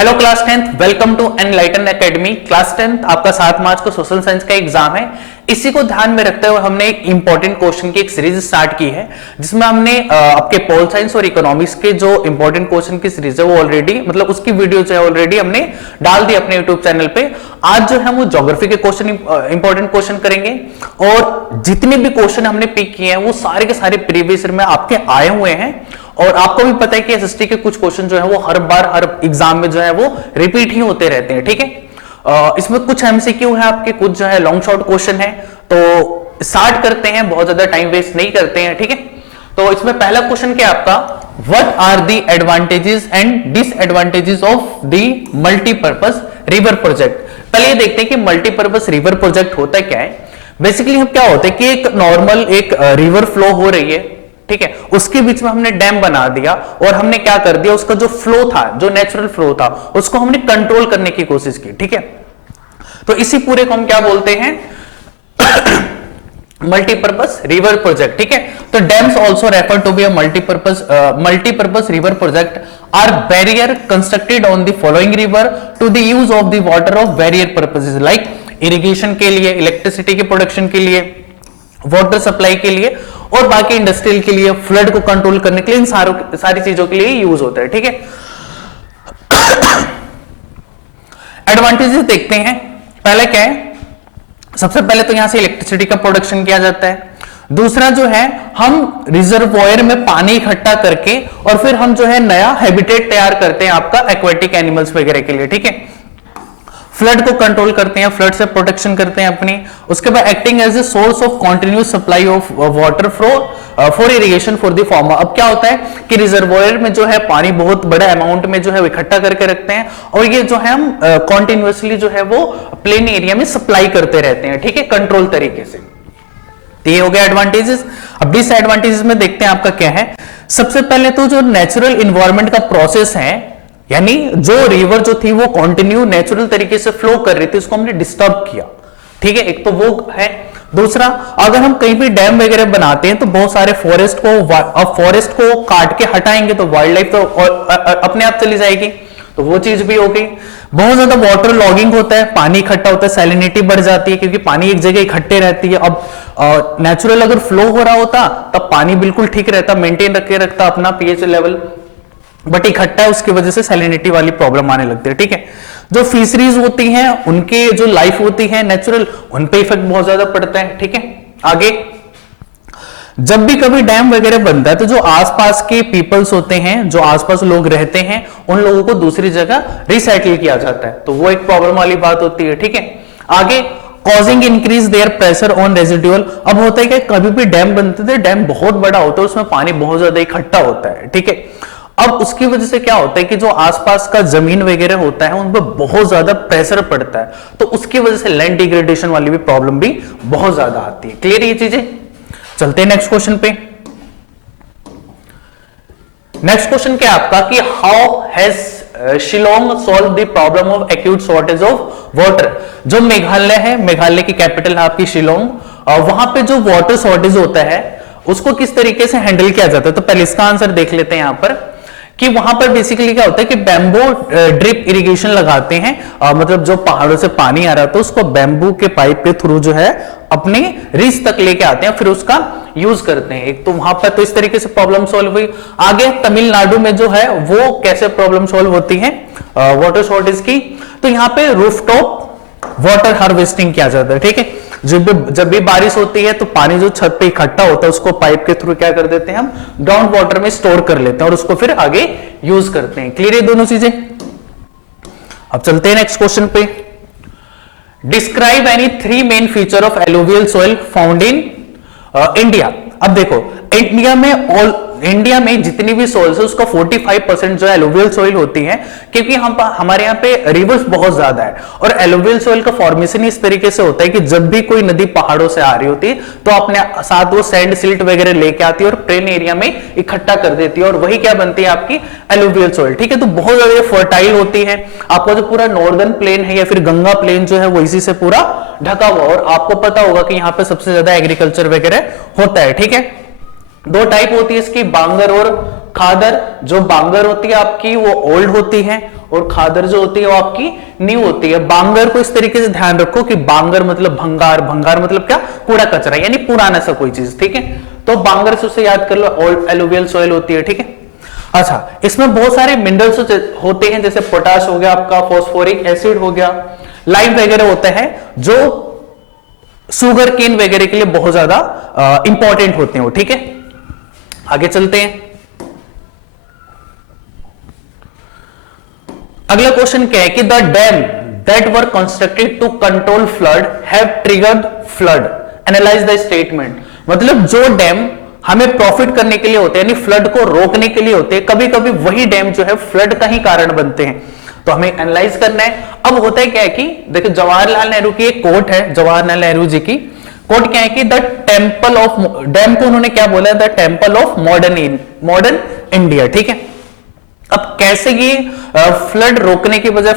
Hello class 10th, welcome to Enlighten Academy. Class 10th आपका 7 मार्च को social science का exam है। इसी को ध्यान में रखते हुए हमने एक इंपॉर्टेंट क्वेश्चन की एक सीरीज स्टार्ट की है, जिसमें हमने आपके पोल साइंस और इकोनॉमिक्स के जो इंपॉर्टेंट क्वेश्चन की सीरीज है वो ऑलरेडी मतलब उसकी वीडियो जो है ऑलरेडी हमने डाल दी अपने यूट्यूब चैनल पे। आज जो है वो ज्योग्राफी के क्वेश्चन इंपॉर्टेंट क्वेश्चन करेंगे और जितने भी क्वेश्चन हमने पिक किए हैं वो सारे के सारे प्रीवियस ईयर में आपके आए हुए हैं। और आपको भी पता है कि एसएसटी के कुछ क्वेश्चन जो है वो हर बार हर एग्जाम में जो है वो रिपीट ही होते रहते हैं। ठीक है, इसमें कुछ एमसीक्यू है आपके, कुछ जो है लॉन्ग शॉर्ट क्वेश्चन है। तो स्टार्ट करते हैं, बहुत ज्यादा टाइम वेस्ट नहीं करते हैं। ठीक है, तो इसमें पहला क्वेश्चन क्या आपका, what are the advantages and disadvantages of the multipurpose river project. पहले ये देखते हैं कि मल्टीपर्पज रिवर प्रोजेक्ट होता क्या है। बेसिकली हम क्या होता है कि एक नॉर्मल एक रिवर फ्लो हो रही है, ठीक है, उसके बीच में हमने डैम बना दिया और हमने क्या कर दिया, उसका जो फ्लो था, जो नेचुरल फ्लो था, उसको हमने कंट्रोल करने की कोशिश की। ठीक है, तो इसी पूरे को हम क्या बोलते हैं, मल्टीपर्पज रिवर प्रोजेक्ट। ठीक है, तो dams also refer to be a multipurpose river project are barrier constructed on the following river to the use of the water of various purposes like irrigation के लिए, इलेक्ट्रिसिटी के production के लिए, water supply के लिए और बाकी industrial के लिए, फ्लड को कंट्रोल करने के लिए, इन सारी चीजों के लिए यूज होता है। ठीक है, एडवांटेजेस देखते हैं। पहले क्या है, सबसे पहले तो यहां से इलेक्ट्रिसिटी का प्रोडक्शन किया जाता है। दूसरा जो है, हम रिजर्वॉयर में पानी इकट्ठा करके और फिर हम जो है नया हैबिटेट तैयार करते हैं आपका एक्वेटिक एनिमल्स वगैरह के लिए। ठीक है, फ्लड को कंट्रोल करते हैं, फ्लड से प्रोटेक्शन करते हैं अपनी। उसके बाद acting as a source of continuous supply of water for irrigation for the farmer. अब क्या होता है कि रिजर्वॉयर में जो है पानी बहुत बड़ा अमाउंट में जो है इकट्ठा करके रखते हैं और ये जो है हम कॉन्टिन्यूअसली जो है वो प्लेन एरिया में सप्लाई करते रहते हैं। ठीक है, कंट्रोल तरीके से। तो ये हो गया एडवांटेजेस। अब डिसएडवांटेजेस में देखते हैं आपका क्या है। सबसे पहले तो जो नेचुरल इन्वायरमेंट का प्रोसेस है, यानी जो रिवर जो थी वो कंटिन्यू नेचुरल तरीके से फ्लो कर रही थी, उसको हमने डिस्टर्ब किया। ठीक है, एक तो वो है। दूसरा, अगर हम कहीं भी डैम वगैरह बनाते हैं तो बहुत सारे फॉरेस्ट को काट के हटाएंगे तो वाइल्ड लाइफ तो अपने आप चली जाएगी, तो वो चीज भी हो गई। बहुत ज्यादा वाटर लॉगिंग होता है, पानी इकट्ठा होता है, सैलिनिटी बढ़ जाती है क्योंकि पानी एक जगह इकट्ठे रहती है। अब नेचुरल अगर फ्लो हो रहा होता तब पानी बिल्कुल ठीक रहता, मेंटेन रखता अपना पीएच लेवल, बट इकट्ठा है, उसकी वजह से सैलिनिटी वाली प्रॉब्लम आने लगती है। ठीक है, जो फिशरीज होती हैं उनके जो लाइफ होती है नेचुरल, उन पे इफेक्ट बहुत ज्यादा पड़ता है। ठीक है, आगे जब भी कभी डैम वगैरह बनता है तो जो आसपास के पीपल्स होते हैं, जो आसपास लोग रहते हैं, उन लोगों को दूसरी जगह रिसेटल किया जाता है, तो वो एक प्रॉब्लम वाली बात होती है। ठीक है, आगे causing increase their pressure on residual. अब होता है कि कभी भी डैम बनते थे, डैम बहुत बड़ा होता है, उसमें पानी बहुत ज्यादा इकट्ठा होता है। ठीक है, अब उसकी वजह से क्या होता है कि जो आसपास का जमीन वगैरह होता है उन पर बहुत ज्यादा प्रेशर पड़ता है, तो उसकी वजह से लैंड डिग्रेडेशन वाली भी प्रॉब्लम भी बहुत ज्यादा आती है। क्लियर ये चीजें। चलते हैं नेक्स्ट क्वेश्चन पे। नेक्स्ट क्वेश्चन क्या आपका कि how has Shillong solve the problem of acute shortage of water. जो मेघालय है, मेघालय की कैपिटल है आपकी शिलोंग, वहां पे जो वाटर शॉर्टेज होता है उसको किस तरीके से हैंडल किया जाता है। तो पहले इसका आंसर देख लेते हैं यहां पर कि वहां पर बेसिकली क्या होता है कि बैम्बू ड्रिप इरिगेशन लगाते हैं, मतलब जो पहाड़ों से पानी आ रहा था उसको बैम्बू के पाइप के थ्रू जो है अपने रिस तक लेके आते हैं, फिर उसका यूज करते हैं। एक तो वहां पर तो इस तरीके से प्रॉब्लम सॉल्व हुई। आगे तमिलनाडु में जो है वो कैसे प्रॉब्लम सॉल्व होती है वाटर शॉर्टेज की, तो यहाँ पे रूफटॉप वाटर हार्वेस्टिंग किया जाता है। ठीक है, जब भी बारिश होती है तो पानी जो छत पे इकट्ठा होता है उसको पाइप के थ्रू क्या कर देते हैं, हम ग्राउंड वाटर में स्टोर कर लेते हैं और उसको फिर आगे यूज करते हैं। क्लियर है दोनों चीजें। अब चलते हैं नेक्स्ट क्वेश्चन पे। Describe any 3 main feature of alluvial soil found in India. अब देखो इंडिया में जितनी भी सॉइल है उसका 45% जो एलुवियल सॉइल होती है, क्योंकि हमारे यहाँ पे रिवर्स बहुत ज्यादा है और एलुवियल सॉइल का फॉर्मेशन इस तरीके से होता है कि जब भी कोई नदी पहाड़ों से आ रही होती है तो अपने साथ वो सैंड सिल्ट वगैरह लेके आती है और प्लेन एरिया में इकट्ठा कर देती है और वही क्या बनती है आपकी एलुवियल सॉइल। ठीक है, तो बहुत ज्यादा फर्टाइल होती है। आपका जो पूरा नॉर्दर्न प्लेन है या फिर गंगा प्लेन जो है वो इसी से पूरा ढका हुआ, और आपको पता होगा कि यहाँ पे सबसे ज्यादा एग्रीकल्चर वगैरह होता है। ठीक है, दो टाइप होती है इसकी, बांगर और खादर जो बांगर होती है आपकी वो ओल्ड होती है, और खादर जो होती है वो आपकी न्यू होती है। बांगर को इस तरीके से ध्यान रखो कि बांगर मतलब भंगार, भंगार मतलब क्या, कूड़ा कचरा, यानी पुराना सा कोई चीज, ठीक है। तो बांगर से उसे याद कर लो, ओल्ड एलुवियल सॉइल होती है, ठीक है। अच्छा, इसमें बहुत सारे मिनरल्स होते हैं, जैसे पोटाश हो गया आपका, फॉस्फोरिक एसिड हो गया, लाइम वगैरह होता है, जो शुगर केन वगैरह के लिए बहुत ज्यादा इंपॉर्टेंट होते हैं वो, ठीक है। आगे चलते हैं। अगला क्वेश्चन क्या है कि the dam that were constructed to control flood have triggered flood, analyse the statement. मतलब जो डैम हमें प्रॉफिट करने के लिए होते हैं, यानी फ्लड को रोकने के लिए होते हैं, कभी कभी वही डैम जो है फ्लड का ही कारण बनते हैं, तो हमें एनालाइज करना है। अब होता है क्या है कि देखो, जवाहरलाल नेहरू की एक कोट है, जवाहरलाल नेहरू जी की कोट क्या है कि द टेम्पल ऑफ, डैम को उन्होंने क्या बोला, the temple of modern India, ठीक है। अब कैसे ये फ्लड रोकने की बजाय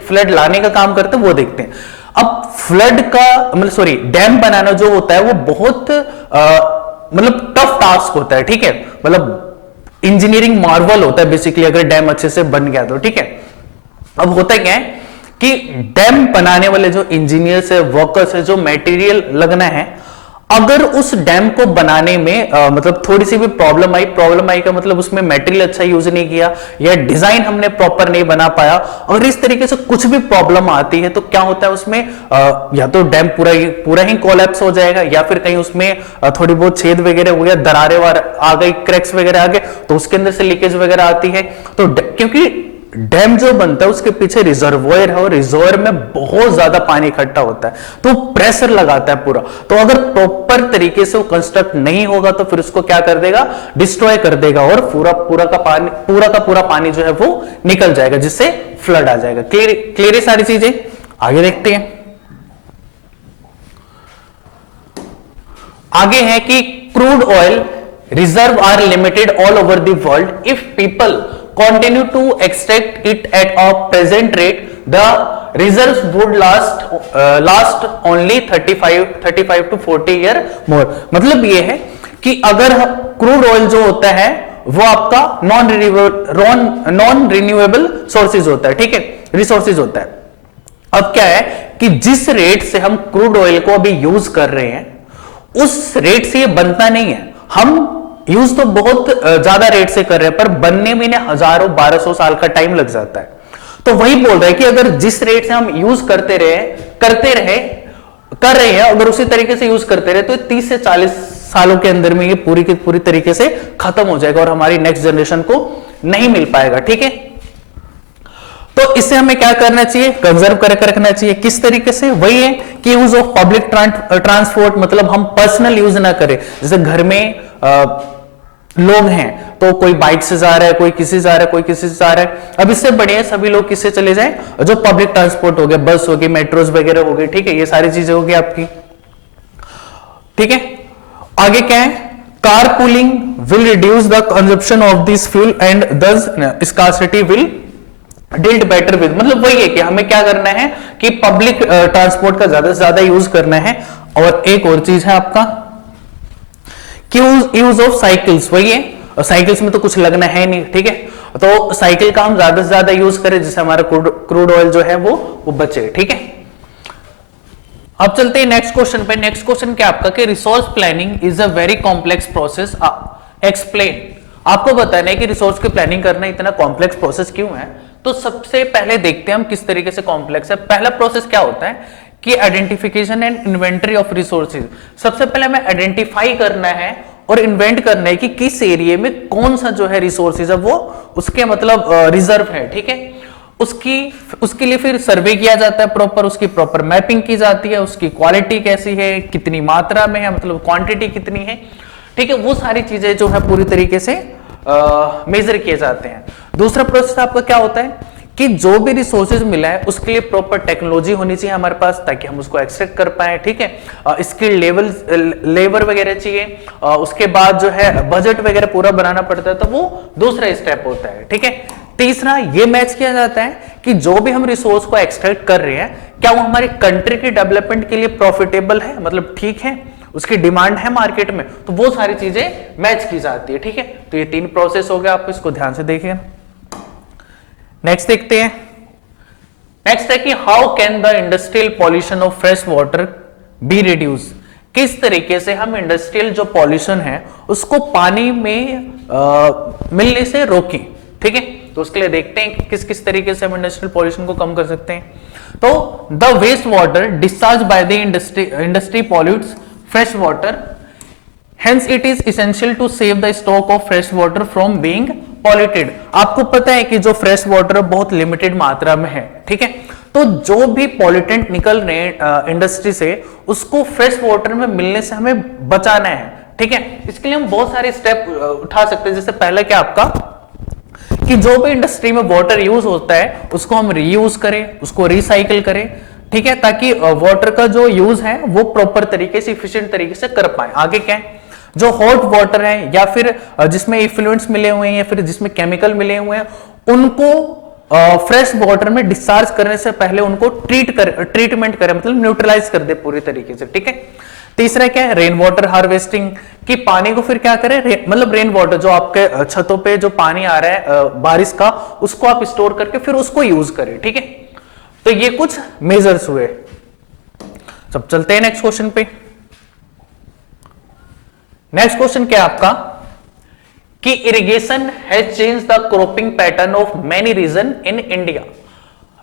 फ्लड लाने का काम करते हैं वो देखते हैं। अब फ्लड का मतलब सॉरी डैम बनाना जो होता है वो बहुत मतलब टफ टास्क होता है, ठीक है। मतलब इंजीनियरिंग मार्वल होता है बेसिकली, अगर डैम अच्छे से बन गया तो, ठीक है। अब होता क्या है कि डैम बनाने वाले जो इंजीनियर्स है, वर्कर्स है, जो मटेरियल लगना है, अगर उस डैम को बनाने में मतलब थोड़ी सी भी प्रॉब्लम आई का मतलब उसमें मटेरियल अच्छा यूज नहीं किया, या डिजाइन हमने प्रॉपर नहीं बना पाया, और इस तरीके से कुछ भी प्रॉब्लम आती है तो क्या होता है उसमें या तो डैम पूरा ही कोलैप्स हो जाएगा, या फिर कहीं उसमें थोड़ी बहुत छेद वगैरह हो गया, दरारें आ गई, क्रैक्स वगैरह आ गए, तो उसके अंदर से लीकेज वगैरह आती है। तो क्योंकि डैम जो बनता है उसके पीछे रिजर्वोयर है, और रिजर्वोयर में बहुत ज्यादा पानी इकट्ठा होता है, तो पानी लगाता है पूरा। तो अगर प्रॉपर तरीके से वो कंस्ट्रक्ट नहीं होगा तो फिर उसको क्या कर देगा, डिस्ट्रॉय कर देगा, और पूरा का पूरा पानी जो है वो निकल जाएगा, जिससे फ्लड आ जाएगा। क्लियर है सारी चीजें। आगे देखते हैं। आगे है कि crude oil reserve are limited all over the world, if people continue to extract it at a present rate, the reserves would last only 35 to 40 year more। मतलब ये है कि अगर क्रूड ऑयल जो होता है वो आपका नॉन रिन्यूएबल सोर्सेज होता है, ठीक है, रिसोर्सेज होता है। अब क्या है कि जिस रेट से हम क्रूड ऑयल को अभी यूज कर रहे हैं उस रेट से ये बनता नहीं है। हम यूज तो बहुत ज्यादा रेट से कर रहे हैं, पर बनने में इन्हें हजारों 1200 साल का टाइम लग जाता है। तो वही बोल रहा है कि अगर जिस रेट से हम यूज कर रहे हैं, अगर उसी तरीके से यूज करते रहे तो 30 से 40 सालों के अंदर में ये पूरी की पूरी तरीके से खत्म हो जाएगा, और हमारी नेक्स्ट जनरेशन को नहीं मिल पाएगा, ठीक है। तो इससे हमें क्या करना चाहिए, कंजर्व करके रखना चाहिए। किस तरीके से, वही है कि यूज ऑफ पब्लिक ट्रांसपोर्ट, मतलब हम पर्सनल यूज ना करें। जैसे घर में लोग हैं तो कोई बाइक से जा रहा है, कोई किसी से जा रहा है, कोई किसी से जा रहा है। अब इससे बढ़िया सभी लोग किससे चले जाएं, जो पब्लिक ट्रांसपोर्ट हो गया, बस हो गई, मेट्रोस वगैरह हो गई, ठीक है, ये सारी चीजें होगी आपकी, ठीक है। आगे क्या है, car pooling will reduce the consumption of this fuel and this scarcity will dealt better with. मतलब वही है कि हमें क्या करना है कि पब्लिक ट्रांसपोर्ट का ज्यादा से ज्यादा यूज करना है। और एक और चीज है आपका यूज ऑफ साइकिल्स, वही है, और साइकिल्स में तो कुछ लगना है नहीं, ठीक है। तो साइकिल का हम ज्यादा से ज्यादा यूज करें जिससे हमारा क्रूड ऑयल जो है वो बचे, ठीक है। अब चलते हैं नेक्स्ट क्वेश्चन पे। नेक्स्ट क्वेश्चन क्या आपका कि resource planning is a very complex process, explain. आपको बताना है कि रिसोर्स की प्लानिंग करना इतना कॉम्प्लेक्स प्रोसेस क्यों है। तो सबसे पहले देखते हैं हम किस तरीके से कॉम्प्लेक्स है। पहला प्रोसेस क्या होता है कि identification and inventory of resources. सबसे पहले हमें आइडेंटिफाई करना है और इन्वेंट करना है कि किस एरिया में कौन सा जो है रिसोर्सेज है वो उसके मतलब रिजर्व है, ठीक है। उसके लिए फिर सर्वे किया जाता है प्रॉपर, उसकी प्रॉपर मैपिंग की जाती है, उसकी क्वालिटी कैसी है, कितनी मात्रा में है, मतलब क्वांटिटी कितनी है, ठीक है। वो सारी चीजें जो है पूरी तरीके से मेजर किए जाते हैं। दूसरा प्रोसेस आपका क्या होता है कि जो भी रिसोर्सेज मिला है उसके लिए प्रॉपर टेक्नोलॉजी होनी चाहिए हमारे पास ताकि हम उसको एक्सट्रैक्ट कर पाए, ठीक है। स्किल लेबर वगैरह चाहिए, उसके बाद जो है बजट वगैरह पूरा बनाना पड़ता है, तो वो दूसरा स्टेप होता है, ठीक है। तीसरा ये मैच किया जाता है कि जो भी हम रिसोर्स को एक्सट्रैक्ट कर रहे हैं क्या वो हमारी कंट्री के डेवलपमेंट के लिए प्रॉफिटेबल है, मतलब ठीक है, उसकी डिमांड है मार्केट में, तो वो सारी चीजें मैच की जाती है। ठीक है, तो ये 3 प्रोसेस हो गया, आप इसको ध्यान से देखिए। नेक्स्ट देखते हैं। नेक्स्ट है कि how can the industrial pollution of fresh water be reduce. किस तरीके से हम इंडस्ट्रियल जो पॉल्यूशन है उसको पानी में मिलने से रोकें। ठीक है, तो उसके लिए देखते हैं कि किस किस तरीके से हम इंडस्ट्रियल पॉल्यूशन को कम कर सकते हैं। तो the waste water discharge by the industry pollutes fresh water, hence it is essential to save the stock of fresh water from being polluted. आपको पता है कि जो फ्रेश वाटर बहुत लिमिटेड मात्रा में है। ठीक है, तो जो भी पॉल्यूटेंट निकल रहे हैं इंडस्ट्री से, उसको फ्रेश वाटर में मिलने से हमें बचाना है। ठीक है, इसके लिए हम बहुत सारे स्टेप उठा सकते हैं। जैसे पहले क्या आपका कि जो भी इंडस्ट्री में वाटर यूज होता है उसको हम रीयूज करें, उसको रिसाइकिल करें। ठीक है, ताकि वाटर का जो यूज है वो प्रॉपर तरीके से, इफिशिएंट तरीके से कर पाए। आगे क्या है, जो हॉट वाटर है या फिर जिसमें इफ्लुएंट्स मिले हुए हैं या फिर जिसमें केमिकल मिले हुए हैं, उनको फ्रेश वाटर में डिस्चार्ज करने से पहले उनको ट्रीटमेंट करें, मतलब न्यूट्रलाइज कर दे पूरी तरीके से। ठीक है, तीसरा क्या है, रेन वाटर हार्वेस्टिंग, कि पानी को फिर क्या करें, मतलब रेन वाटर जो आपके छतों पे जो पानी आ रहा है बारिश का, उसको आप स्टोर करके फिर उसको यूज करें। ठीक है, तो ये कुछ मेजर्स हुए। सब चलते हैं नेक्स्ट क्वेश्चन पे। नेक्स्ट क्वेश्चन क्या है आपका कि irrigation has change the cropping pattern of many region in India,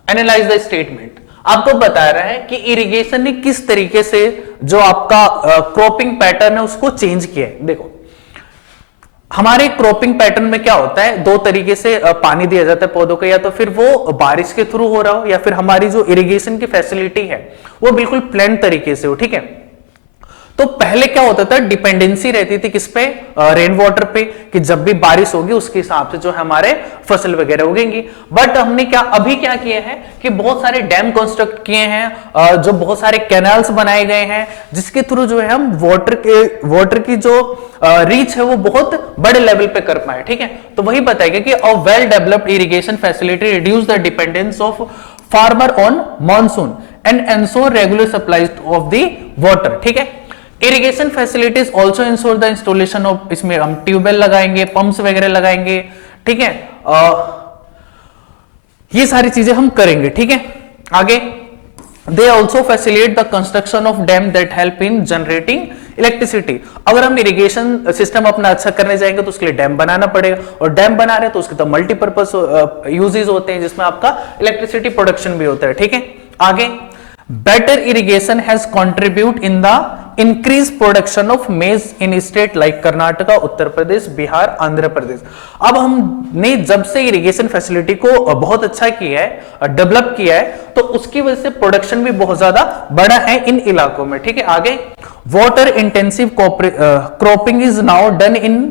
analyse the statement. आपको बता रहा है कि इरिगेशन ने किस तरीके से जो आपका क्रॉपिंग पैटर्न है उसको चेंज किया है। देखो, हमारे क्रॉपिंग पैटर्न में क्या होता है, 2 तरीके से पानी दिया जाता है पौधों को, या तो फिर वो बारिश के थ्रू हो रहा हो या फिर हमारी जो इरिगेशन की फैसिलिटी है वो बिल्कुल प्लान तरीके से हो। ठीक है, तो पहले क्या होता था, डिपेंडेंसी रहती थी किस पे, रेन वाटर पे, कि जब भी बारिश होगी उसके हिसाब से जो हमारे फसल वगैरह उगेंगी। बट हमने अभी क्या किया है कि बहुत सारे डैम कंस्ट्रक्ट किए हैं, जो बहुत सारे कैनाल्स बनाए गए हैं, जिसके थ्रू जो है हम वाटर की जो रीच है वो बहुत बड़े लेवल पे कर पाए। ठीक है, तो वही बताएगा कि a well developed irrigation facility reduce the dependence of farmer on monsoon and ensure regular supply of the water. ठीक है, irrigation facilities also ensure the installation of, इसमें हम ट्यूबवेल लगाएंगे, पंप्स वगैरह लगाएंगे। ठीक है, ये सारी चीजें हम करेंगे। ठीक है, आगे they also facilitate the construction of dam that help in generating electricity. अगर हम इरिगेशन सिस्टम अपना अच्छा करने जाएंगे तो उसके लिए डैम बनाना पड़ेगा, और डैम बना रहे तो उसके तो मल्टीपर्पज यूजेस होते हैं जिसमें आपका इलेक्ट्रिसिटी प्रोडक्शन भी होता है। ठीक है, आगे better irrigation has contribute in the increase production of maize in state like Karnataka, Uttar Pradesh, Bihar, Andhra Pradesh. अब हमने जब से इरिगेशन फैसिलिटी को बहुत अच्छा किया है, डेवलप किया है, तो उसकी वजह से प्रोडक्शन भी बहुत ज्यादा बढ़ा है इन इलाकों में। ठीक है, आगे water intensive cropping is now done in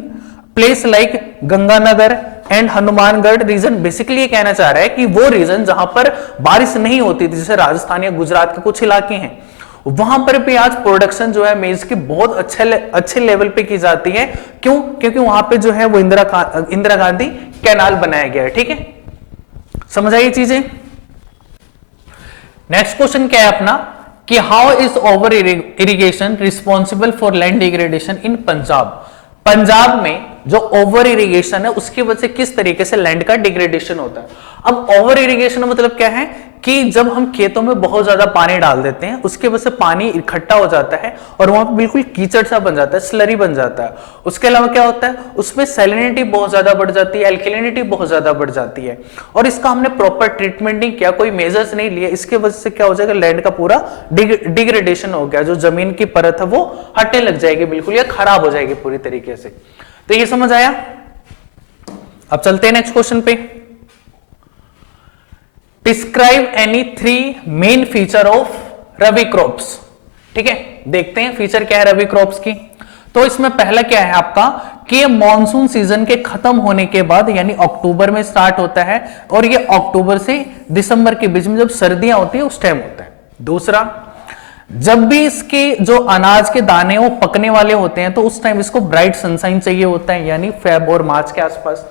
place like Ganganagar and Hanumangarh region. Basically ये कहना चाह रहा है कि वो रीजन जहां पर बारिश नहीं होती थी, जैसे राजस्थान या गुजरात के कुछ इलाके हैं, वहां पर भी आज प्रोडक्शन जो है मेज की बहुत अच्छे लेवल पे की जाती है। क्यों? क्योंकि वहां पे जो है वो इंदिरा गांधी कैनाल बनाया गया है। ठीक है, समझ आई चीजें। नेक्स्ट क्वेश्चन क्या है अपना कि how is over irrigation responsible for land degradation इन पंजाब। पंजाब में जो ओवर इरिगेशन है उसकी वजह से किस तरीके से लैंड का डिग्रेडेशन होता है। अब ओवर इरिगेशन मतलब क्या है कि जब हम खेतों में बहुत ज्यादा पानी डाल देते हैं, उसकी वजह से पानी इकट्ठा हो जाता है और वहां पर बिल्कुल कीचड़ सा बन जाता है, स्लरी बन जाता है। उसके अलावा क्या होता है, उसमें सैलिनिटी बहुत ज्यादा बढ़ जाती है, एल्कलिनिटी बहुत ज्यादा बढ़ जाती है, और इसका हमने प्रॉपर ट्रीटमेंट नहीं किया, कोई मेजर्स नहीं लिए। इसके वजह से क्या हो जाएगा, लैंड का पूरा डिग्रेडेशन हो गया, जो जमीन की परत है वो हटने लग जाएगी बिल्कुल, या खराब हो जाएगी पूरी तरीके से। तो ये समझ आया। अब चलते हैं नेक्स्ट क्वेश्चन पे। Describe any 3 main feature of rabi crops. ठीक है, देखते हैं फीचर क्या है रबी क्रॉप्स की। तो इसमें पहला क्या है आपका कि ये मॉनसून सीजन के खत्म होने के बाद, यानी अक्टूबर में स्टार्ट होता है, और ये अक्टूबर से दिसंबर के बीच में जब सर्दियां होती है उस टाइम होता है। दूसरा, जब भी इसके जो अनाज के दाने वो पकने वाले होते हैं तो उस टाइम इसको ब्राइट सनशाइन चाहिए होता है, यानी फेब और मार्च के आसपास,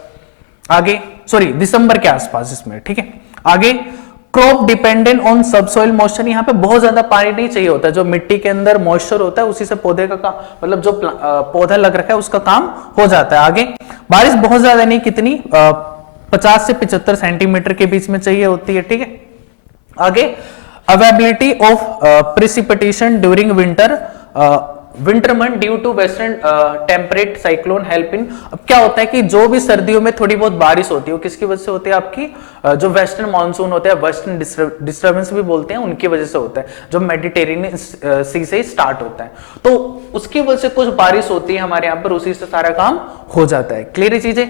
आगे सॉरी दिसंबर के आसपास इसमें। ठीक है, आगे crop dependent on subsoil moisture, यहाँ पे बहुत ज्यादा पानी नहीं चाहिए होता है, जो मिट्टी के अंदर मॉइस्चर होता है उसी से पौधे का काम, मतलब जो पौधा लग रखा है उसका काम हो जाता है। आगे बारिश बहुत ज्यादा नहीं, कितनी 50 से 75 सेंटीमीटर के बीच में चाहिए होती है, ठीक है। आगे availability of precipitation during winter month due to western temperate cyclone help in. अब क्या होता है कि जो भी सर्दियों में थोड़ी बहुत बारिश होती है वो किसकी वजह से होती है, आपकी जो वेस्टर्न मानसून होता है, वेस्टर्न डिस्टर्बेंस भी बोलते हैं, उनकी वजह से होता है, जो मेडिटेरेनियन सी से स्टार्ट होता है, तो उसकी वजह से कुछ बारिश होती है हमारे यहाँ पर, उसी से सारा काम हो जाता है। क्लियर चीजें?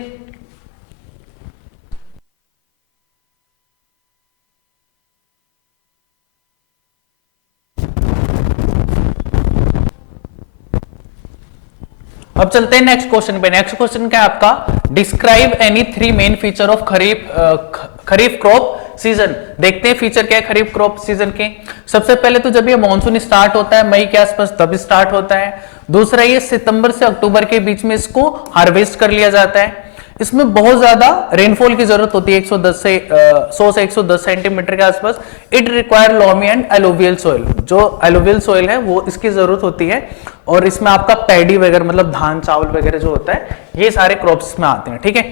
अब चलते हैं नेक्स्ट क्वेश्चन पे। नेक्स्ट क्वेश्चन क्या है आपका, describe any 3 main feature of kharif crop season. देखते हैं फीचर क्या है खरीफ क्रॉप सीजन के। सबसे पहले तो जब ये मानसून स्टार्ट होता है मई के आसपास तब स्टार्ट होता है। दूसरा ये सितंबर से अक्टूबर के बीच में इसको हार्वेस्ट कर लिया जाता है। इसमें बहुत ज्यादा रेनफॉल की जरूरत होती है, 100 से 110 सेंटीमीटर के आसपास। It require loamy and alluvial soil, जो एलोवियल सॉइल है वो इसकी जरूरत होती है, और इसमें आपका पैडी वगैरह मतलब धान चावल वगैरह जो होता है ये सारे क्रॉप्स में आते हैं, ठीक है।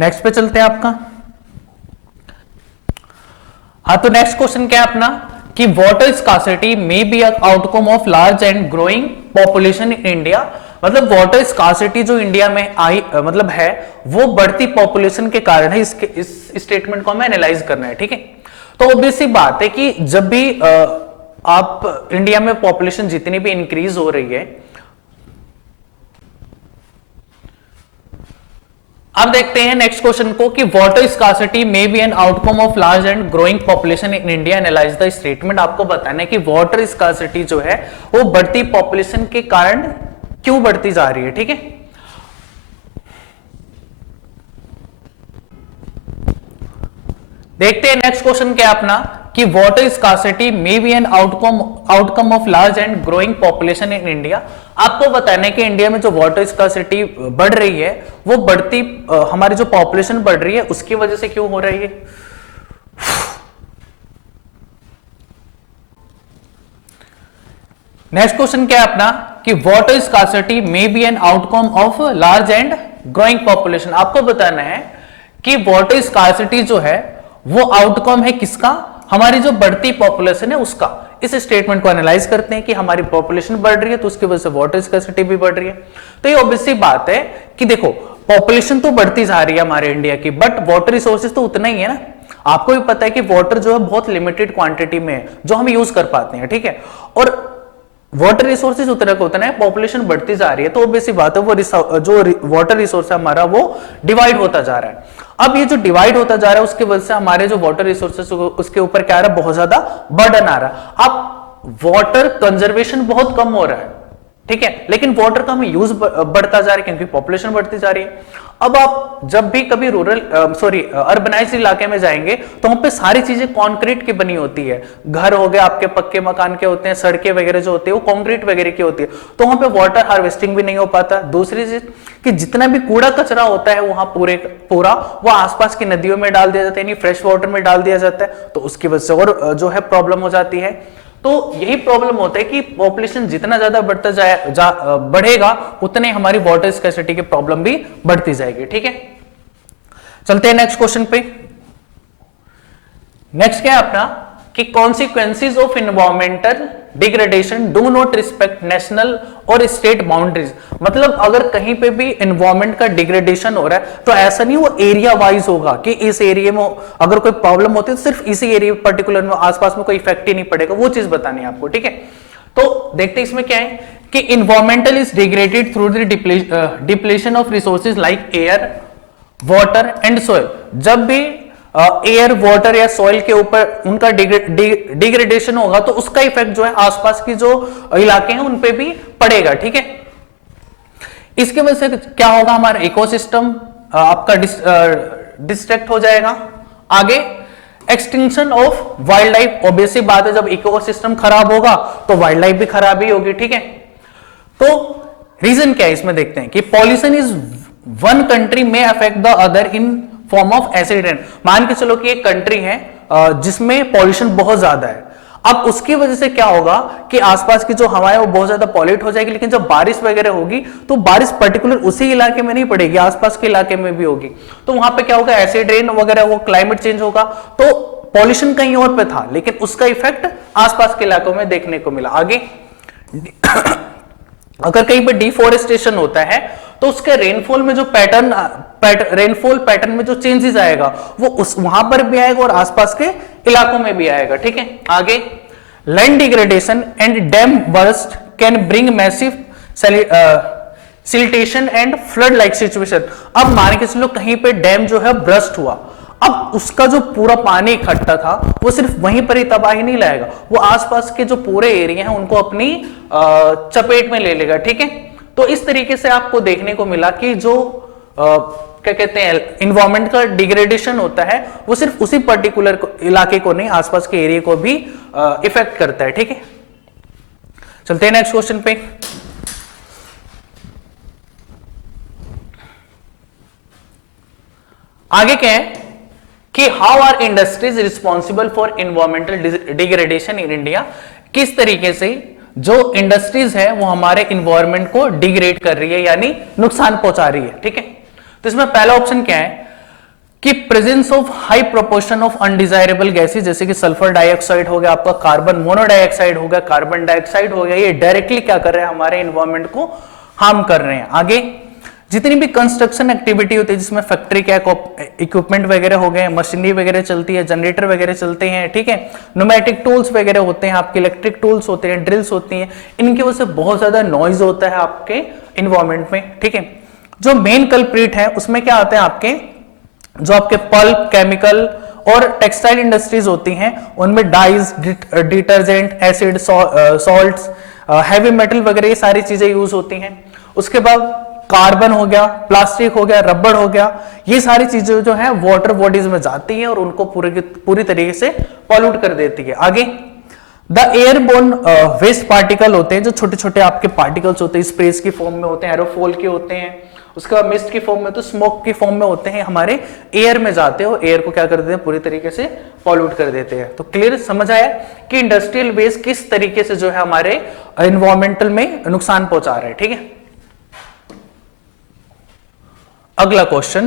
नेक्स्ट पे चलते हैं आपका। हाँ, तो नेक्स्ट क्वेश्चन क्या है अपना कि water scarcity may be outcome of large and growing population in India. मतलब वाटर स्कार्सिटी जो इंडिया में आई मतलब है वो बढ़ती पॉपुलेशन के कारण है। इस स्टेटमेंट को हमें एनालाइज करना है, ठीक है। तो ऑब्वियस सी बात है कि जब भी आप इंडिया में पॉपुलेशन जितनी भी इंक्रीज हो रही है, अब देखते हैं नेक्स्ट क्वेश्चन को कि water scarcity may be an outcome of large and growing population in India, analyse the statement. आपको बताना है कि वाटर स्कार्सिटी जो है वो बढ़ती पॉपुलेशन के कारण क्यों बढ़ती जा रही है, ठीक है। देखते हैं नेक्स्ट क्वेश्चन क्या अपना कि water scarcity may be an outcome of large and growing population in India. आपको बताना है कि इंडिया में जो वाटर स्कार्सिटी बढ़ रही है वो बढ़ती हमारी जो पॉपुलेशन बढ़ रही है उसकी वजह से क्यों हो रही है। नेक्स्ट क्वेश्चन क्या है अपना कि water scarcity may be an outcome of large and growing population. आपको बताना है कि वाटर स्कार्सिटी जो है वो आउटकम है किसका, हमारी जो बढ़ती पॉपुलेशन है उसका। इस स्टेटमेंट को एनालाइज करते हैं कि हमारी पॉपुलेशन बढ़ रही है तो उसकी वजह से वाटर स्कार्सिटी भी बढ़ रही है। तो ये ऑब्वियसली बात है कि देखो पॉपुलेशन तो बढ़ती जा रही है हमारे इंडिया की, बट वाटर रिसोर्सेज तो उतना ही है ना। आपको भी पता है कि वाटर जो है बहुत लिमिटेड क्वांटिटी में है जो हम यूज कर पाते हैं, ठीक है। और वाटर रिसोर्सेज उतना का उतना है, पॉपुलेशन बढ़ती जा रही है तो ऑब्वियसली बात है वो जो वाटर रिसोर्स है हमारा वो डिवाइड होता जा रहा है। अब ये जो डिवाइड होता जा रहा है उसकी वजह से हमारे जो वाटर रिसोर्सेज उसके ऊपर क्या आ रहा है, बहुत ज्यादा बर्डन आ रहा है। अब वाटर कंजर्वेशन बहुत कम हो रहा है, ठीक है, लेकिन वाटर का हमें यूज बढ़ता जा रहा है क्योंकि पॉपुलेशन बढ़ती जा रही है। अब आप जब भी कभी अर्बनाइज्ड इलाके में जाएंगे तो वहां पे सारी चीजें कंक्रीट की बनी होती है। घर हो गए आपके पक्के मकान के होते हैं, सड़कें वगैरह जो होती है वो कंक्रीट वगैरह की होती है, तो वहां पे वाटर हार्वेस्टिंग भी नहीं हो पाता। दूसरी चीज कि जितना भी कूड़ा कचरा होता है वहां पूरा वो आसपास की नदियों में डाल दिया जाता है, यानी फ्रेश वाटर में डाल दिया जाता है, तो उसकी वजह से और जो है प्रॉब्लम हो जाती है। तो यही प्रॉब्लम होता है कि पॉपुलेशन जितना ज्यादा बढ़ेगा उतने हमारी वाटर स्कैर्सिटी की प्रॉब्लम भी बढ़ती जाएगी, ठीक है। चलते हैं नेक्स्ट क्वेश्चन पे। नेक्स्ट क्या है अपना कि consequences of environmental degradation do not respect national और स्टेट बाउंड्रीज। मतलब अगर कहीं पे भी एनवायरमेंट का डिग्रेडेशन हो रहा है तो ऐसा नहीं वो एरिया वाइज होगा कि इस एरिया में अगर कोई प्रॉब्लम होती है तो सिर्फ इसी एरिया पर्टिकुलर में आसपास में कोई इफेक्ट ही नहीं पड़ेगा, वो चीज बतानी है आपको, ठीक है। तो देखते हैं इसमें क्या है कि environmental is degraded through the depletion of resources like air, water and soil. जब भी एयर, वाटर या सॉइल के ऊपर उनका डिग्रेडेशन होगा तो उसका इफेक्ट जो है आसपास की जो इलाके हैं उन पे भी पड़ेगा, ठीक है। इसके वजह से क्या होगा, हमारा इकोसिस्टम आपका डिस्ट्रैक्ट हो जाएगा। आगे extinction of wild life, obviously बात है जब इकोसिस्टम खराब होगा तो वाइल्ड लाइफ भी खराब ही होगी, ठीक है। तो रीजन क्या है इसमें देखते हैं कि पॉल्यूशन इज वन कंट्री में affect the other in form of acid rain. मान के चलो कि एक कंट्री है जिसमें पॉल्यूशन बहुत ज्यादा है। अब उसकी वजह से क्या होगा कि आसपास की जो हवा है वो बहुत ज्यादा पॉल्यूट हो जाएगी, लेकिन जब बारिश वगैरह होगी तो बारिश पर्टिकुलर उसी इलाके में नहीं पड़ेगी, आसपास के इलाके में भी होगी। तो वहां पे क्या होगा, एसिड रेन वगैरह, वो क्लाइमेट चेंज होगा, तो पॉल्यूशन कहीं और पे था लेकिन उसका इफेक्ट आसपास के इलाकों में देखने को मिला। आगे अगर कहीं पे डिफोरेस्टेशन होता है तो उसके रेनफॉल में जो रेनफॉल पैटर्न में जो चेंजेस आएगा वो उस वहां पर भी आएगा और आसपास के इलाकों में भी आएगा। ठीक है, आगे land degradation and dam burst can bring massive siltation and flood like situation. अब मान के चलो कहीं पे डैम जो है ब्रस्ट हुआ, अब उसका जो पूरा पानी इकट्ठा था वो सिर्फ वहीं पर ही तबाही नहीं लाएगा, वो आसपास के जो पूरे एरिया हैं उनको अपनी चपेट में ले लेगा। ठीक है, तो इस तरीके से आपको देखने को मिला कि जो क्या कहते हैं इन्वायरमेंट का डिग्रेडेशन होता है वो सिर्फ उसी पर्टिकुलर इलाके को नहीं, आसपास के एरिया को भी इफेक्ट करता है। ठीक है, चलते हैं नेक्स्ट क्वेश्चन पे। आगे क्या है कि how are industries responsible for environmental degradation in India. किस तरीके से जो इंडस्ट्रीज है वो हमारे इन्वायरमेंट को डिग्रेड कर रही है, यानी नुकसान पहुंचा रही है। ठीक है, तो इसमें पहला ऑप्शन क्या है कि presence of high proportion of undesirable gases, जैसे कि सल्फर डाइऑक्साइड हो गया, आपका कार्बन मोनोडाइऑक्साइड हो गया, कार्बन डाइऑक्साइड हो गया, ये डायरेक्टली क्या कर रहे हैं, हमारे इन्वायरमेंट को हार्म कर रहे हैं। आगे जितनी भी कंस्ट्रक्शन एक्टिविटी होती है जिसमें फैक्ट्री के इक्विपमेंट वगैरह हो गए, मशीनरी वगैरह चलती है, जनरेटर वगैरह चलते हैं, ठीक है, न्यूमेटिक टूल्स वगैरह होते हैं, आपके इलेक्ट्रिक टूल्स होते हैं, ड्रिल्स होती हैं, इनकी वजह से बहुत ज्यादा नॉइज होता है आपके इन्वायरमेंट में। ठीक है, जो मेन कल्प्रिट है उसमें क्या आते हैं आपके जो आपके पल्प, केमिकल और टेक्सटाइल इंडस्ट्रीज होती हैं, उनमें dyes, detergent, acid, salts, heavy metal वगैरह ये सारी चीजें यूज होती हैं। उसके बाद कार्बन हो गया, प्लास्टिक हो गया, रबड़ हो गया, ये सारी चीजें जो है वाटर बॉडीज में जाती है और उनको पूरी तरीके से पॉल्यूट कर देती है। आगे द एयरबोर्न वेस्ट पार्टिकल होते हैं, जो छोटे छोटे आपके पार्टिकल्स होते हैं, स्प्रेस की फॉर्म में होते हैं, एरोफॉल के होते हैं, उसके बाद मिस्ट की फॉर्म में, तो स्मोक की फॉर्म में होते हैं, हमारे एयर में जाते हैं और एयर को क्या कर देते हैं, पूरी तरीके से पॉल्यूट कर देते हैं। तो क्लियर समझ आया कि इंडस्ट्रियल वेस्ट किस तरीके से जो है हमारे एनवायरमेंटल में नुकसान पहुंचा रहे हैं। ठीक है, अगला क्वेश्चन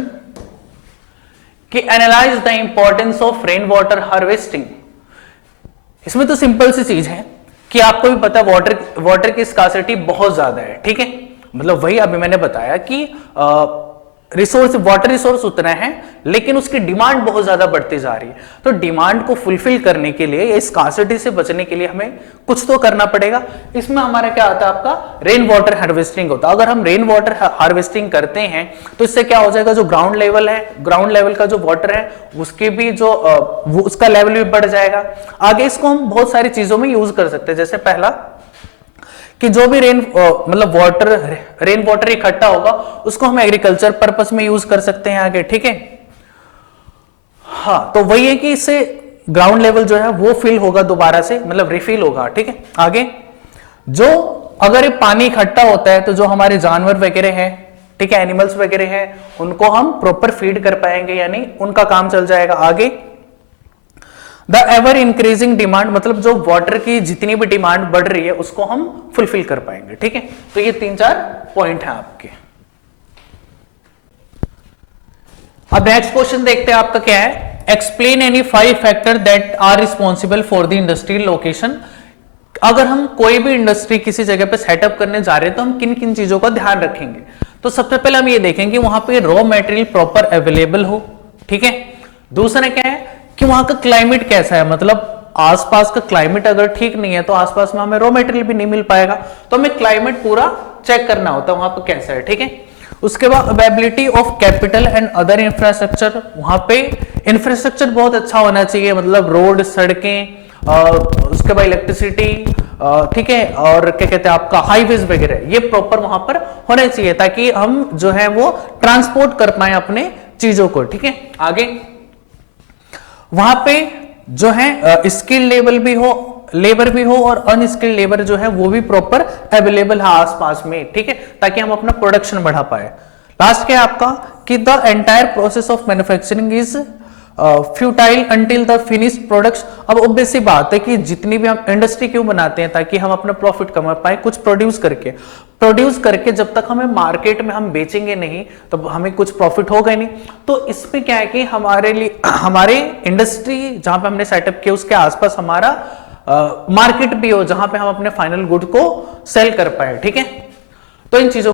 कि analyse the importance of rain water harvesting. इसमें तो सिंपल सी चीज है कि आपको भी पता है वाटर की स्कार्सिटी बहुत ज्यादा है। ठीक है, मतलब वही अभी मैंने बताया कि वाटर रिसोर्स उतना है लेकिन उसकी डिमांड बहुत ज्यादा बढ़ती जा रही है। तो डिमांड को फुलफिल करने के लिए, इस स्कार्सिटी से बचने के लिए हमें कुछ तो करना पड़ेगा। इसमें हमारा क्या आता है, आपका रेन वाटर हार्वेस्टिंग होता है। अगर हम रेन वाटर हार्वेस्टिंग करते हैं तो इससे क्या हो जाएगा, जो ग्राउंड लेवल है, ग्राउंड लेवल का जो वाटर है उसके भी जो उसका लेवल भी बढ़ जाएगा। आगे इसको हम बहुत सारी चीजों में यूज कर सकते हैं। जैसे पहला कि जो भी रेन वाटर इकट्ठा होगा उसको हम एग्रीकल्चर पर्पस में यूज कर सकते हैं आगे। ठीक है, हाँ, तो वही है कि इससे ग्राउंड लेवल जो है वो फिल होगा दोबारा से, मतलब रिफिल होगा। ठीक है, आगे जो अगर पानी इकट्ठा होता है तो जो हमारे जानवर वगैरह है, ठीक है, एनिमल्स वगैरह है, उनको हम प्रॉपर फीड कर पाएंगे, यानी उनका काम चल जाएगा। आगे द एवर इंक्रीजिंग डिमांड, मतलब जो वाटर की जितनी भी डिमांड बढ़ रही है उसको हम फुलफिल कर पाएंगे। ठीक है, तो ये 3-4 पॉइंट हैं आपके। अब नेक्स्ट क्वेश्चन देखते हैं आपका क्या है, explain any 5 factor that are responsible for the industrial location. अगर हम कोई भी इंडस्ट्री किसी जगह पे सेटअप करने जा रहे हैं तो हम किन किन चीजों का ध्यान रखेंगे। तो सबसे पहले हम ये देखेंगे वहां पे रॉ मटेरियल प्रॉपर अवेलेबल हो। ठीक है, दूसरा क्या है कि वहां का क्लाइमेट कैसा है, मतलब आसपास का क्लाइमेट अगर ठीक नहीं है तो आसपास में हमें रॉ मटेरियल भी नहीं मिल पाएगा, तो हमें क्लाइमेट पूरा चेक करना होता है वहां पर कैसा है। ठीक है, उसके बाद availability of capital and other infrastructure, वहां पे इंफ्रास्ट्रक्चर बहुत अच्छा होना चाहिए, मतलब रोड, सड़कें, उसके बाद इलेक्ट्रिसिटी, ठीक है, और क्या कहते हैं आपका हाईवेज वगैरह, ये प्रॉपर वहां पर होने चाहिए ताकि हम जो है वो ट्रांसपोर्ट कर पाए अपने चीजों को। ठीक है, आगे वहां पे जो है स्किल लेबर भी हो और अनस्किल्ड लेबर जो है वो भी प्रॉपर अवेलेबल है आसपास में। ठीक है, ताकि हम अपना प्रोडक्शन बढ़ा पाए। लास्ट क्या है आपका कि the entire process of manufacturing is futile until the finished products. अब ऑब्वियस सी बात है कि जितनी भी हम इंडस्ट्री क्यों बनाते हैं, ताकि हम अपना प्रॉफिट कमा पाए, कुछ प्रोड्यूस करके जब तक हमें मार्केट में हम बेचेंगे नहीं तो हमें कुछ प्रॉफिट होगा ही नहीं। तो इसमें क्या है कि हमारे लिए, हमारे इंडस्ट्री जहां पे हमने सेटअप किया उसके आसपास हमारा मार्केट भी हो, जहां पे हम अपने फाइनल गुड को सेल कर पाए। ठीक है, तो इन चीजों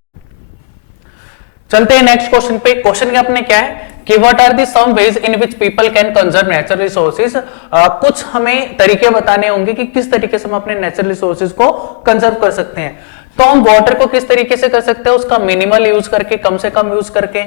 चलते हैं नेक्स्ट क्वेश्चन पे। क्वेश्चन क्या अपने क्या है कि what are the some ways in which people can conserve natural resources. कुछ हमें तरीके बताने होंगे कि किस तरीके से हम अपने नेचुरल रिसोर्सेज को कंजर्व कर सकते हैं। तो हम वाटर को किस तरीके से कर सकते हैं, उसका मिनिमल यूज करके, कम से कम यूज करके।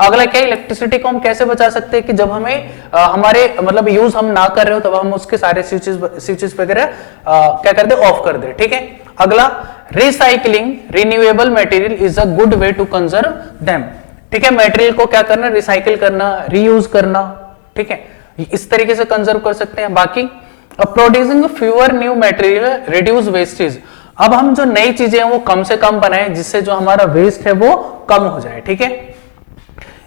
अगला क्या, इलेक्ट्रिसिटी को हम कैसे बचा सकते हैं कि जब हमें हमारे मतलब यूज हम ना कर रहे हो तब हम उसके सारे स्विचेस वगैरह क्या कर दे, ऑफ कर दे। ठीक है, अगला recycling renewable material is a good way to conserve them. ठीक है, मटेरियल को क्या करना, रिसाइकिल करना, रीयूज करना। ठीक है, इस तरीके से कंजर्व कर सकते हैं। बाकी producing fewer new material reduce wastage. अब हम जो नई चीजें हैं वो कम से कम बनाएं जिससे जो हमारा वेस्ट है वो कम हो जाए। ठीक है,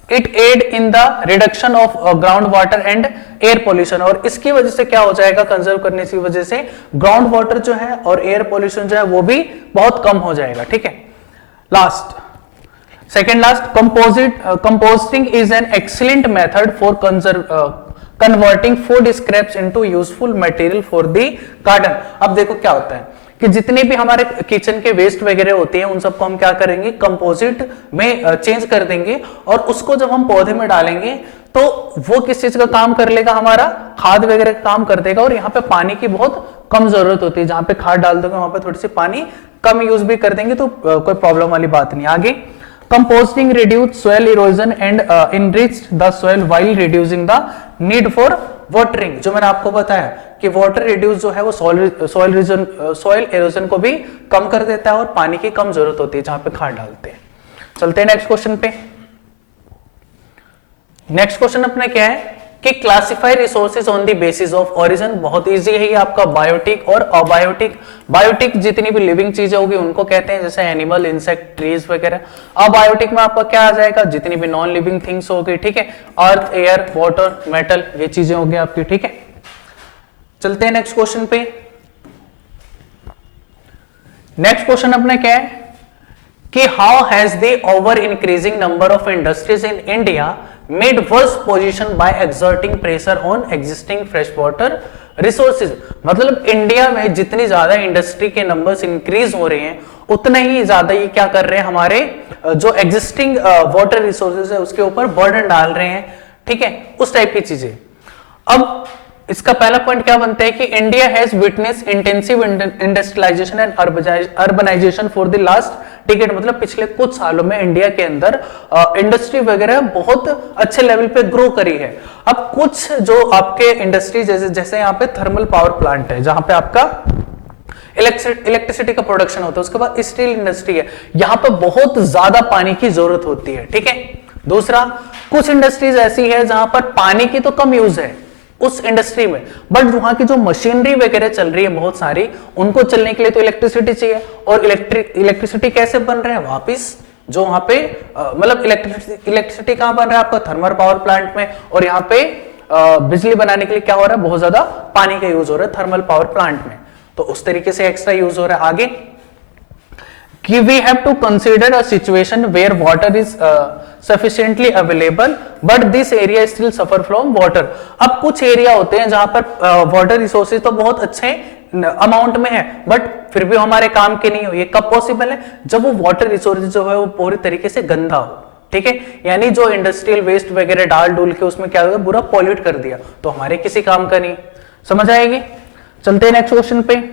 it aid in the reduction of ground water and air pollution. और इसकी वजह से क्या हो जाएगा, कंजर्व करने की वजह से ग्राउंड वाटर जो है और एयर पोल्यूशन जो है वो भी बहुत कम हो जाएगा। ठीक है, last second last, composting is an excellent method for converting food scraps into useful material for the garden. अब देखो क्या होता है कि जितने भी हमारे किचन के वेस्ट वगैरह होते हैं उन सबको हम क्या करेंगे, कंपोजिट में चेंज कर देंगे और उसको जब हम पौधे में डालेंगे तो वो किस चीज का काम कर लेगा, हमारा खाद वगैरह का काम कर देगा। और यहाँ पे पानी की बहुत कम जरूरत होती है, जहां पे खाद डाल दोगे वहां पे थोड़ी सी पानी कम यूज भी कर देंगे तो कोई प्रॉब्लम वाली बात नहीं। आगे, composting reduce soil erosion and enriched the soil while reducing the need for watering. जो मैंने आपको बताया कि वाटर रिड्यूस जो है वो सॉइल एरोजन को भी कम कर देता है और पानी की कम जरूरत होती है जहां पे खाद डालते हैं। चलते हैं नेक्स्ट क्वेश्चन पे। नेक्स्ट क्वेश्चन अपना क्या है कि classify resources on the basis of origin. बहुत इजी है ये आपका, बायोटिक और अबायोटिक। बायोटिक जितनी भी लिविंग चीजें होगी उनको कहते हैं, जैसे एनिमल, इंसेक्ट, ट्रीज वगैरह। अबायोटिक में आपका क्या आ जाएगा, जितनी भी नॉन लिविंग थिंग्स होगी। ठीक है, अर्थ, एयर, वाटर, मेटल, ये चीजें होगी आपकी। ठीक है, चलते हैं नेक्स्ट क्वेश्चन पे। नेक्स्ट क्वेश्चन अपना क्या है कि how has the over increasing number of industries in India made worse position by exerting pressure on existing fresh water resources. मतलब इंडिया में जितनी ज्यादा इंडस्ट्री के नंबर्स इंक्रीज हो रहे हैं उतना ही ज्यादा ये क्या कर रहे हैं, हमारे जो एग्जिस्टिंग वाटर रिसोर्सेज है उसके ऊपर बर्डन डाल रहे हैं। ठीक है, उस टाइप की चीजें। अब इसका पहला पॉइंट क्या बनता है कि India has witness intensive industrialisation and urbanisation for the last decade. मतलब पिछले कुछ सालों में इंडिया के अंदर इंडस्ट्री वगैरह बहुत अच्छे लेवल पे ग्रो करी है। अब कुछ जो आपके इंडस्ट्री जैसे यहाँ पे थर्मल पावर प्लांट है जहां पे आपका इलेक्ट्रिसिटी का प्रोडक्शन होता है, उसके बाद स्टील इंडस्ट्री है, यहाँ पे बहुत ज्यादा पानी की जरूरत होती है। ठीक है, दूसरा, कुछ इंडस्ट्रीज ऐसी है जहां पर पानी की तो कम यूज है उस इंडस्ट्री में, बट वहां की जो मशीनरी वगैरह चल रही है बहुत सारी, उनको चलने के लिए तो इलेक्ट्रिसिटी चाहिए। और इलेक्ट्रिसिटी कैसे बन रहा है, वापिस जो वहां पे मतलब इलेक्ट्रिसिटी कहां बन रहा है आपका, थर्मल पावर प्लांट में। और यहाँ पे बिजली बनाने के लिए क्या हो रहा है, बहुत ज्यादा पानी का यूज हो रहा है थर्मल पावर प्लांट में, तो उस तरीके से एक्स्ट्रा यूज हो रहा है। आगे कि we have to consider a situation where water is sufficiently available but this area still suffer from water। अब कुछ एरिया होते हैं जहां पर वाटर रिसोर्सेज तो बहुत अच्छे अमाउंट में है बट फिर भी हमारे काम के नहीं हो। ये कब पॉसिबल है, जब वो वाटर रिसोर्सेज जो है वो पूरी तरीके से गंदा हो। ठीक है, यानी जो इंडस्ट्रियल वेस्ट वगैरह डाल डूल के उसमें क्या होगा, बुरा पॉल्यूट कर दिया, तो हमारे किसी काम का नहीं। समझ आएगी, चलते हैं नेक्स्ट क्वेश्चन पे।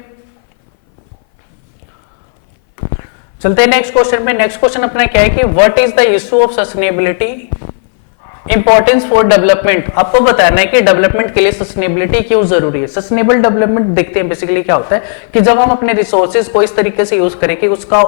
चलते हैं नेक्स्ट क्वेश्चन पे। नेक्स्ट क्वेश्चन अपना क्या है कि what is the issue of sustainability importance for development. आपको बताना है कि डेवलपमेंट के लिए सस्टेनेबिलिटी क्यों जरूरी है। सस्टेनेबल डेवलपमेंट देखते हैं बेसिकली क्या होता है कि जब हम अपने रिसोर्सेज को इस तरीके से यूज करें कि उसका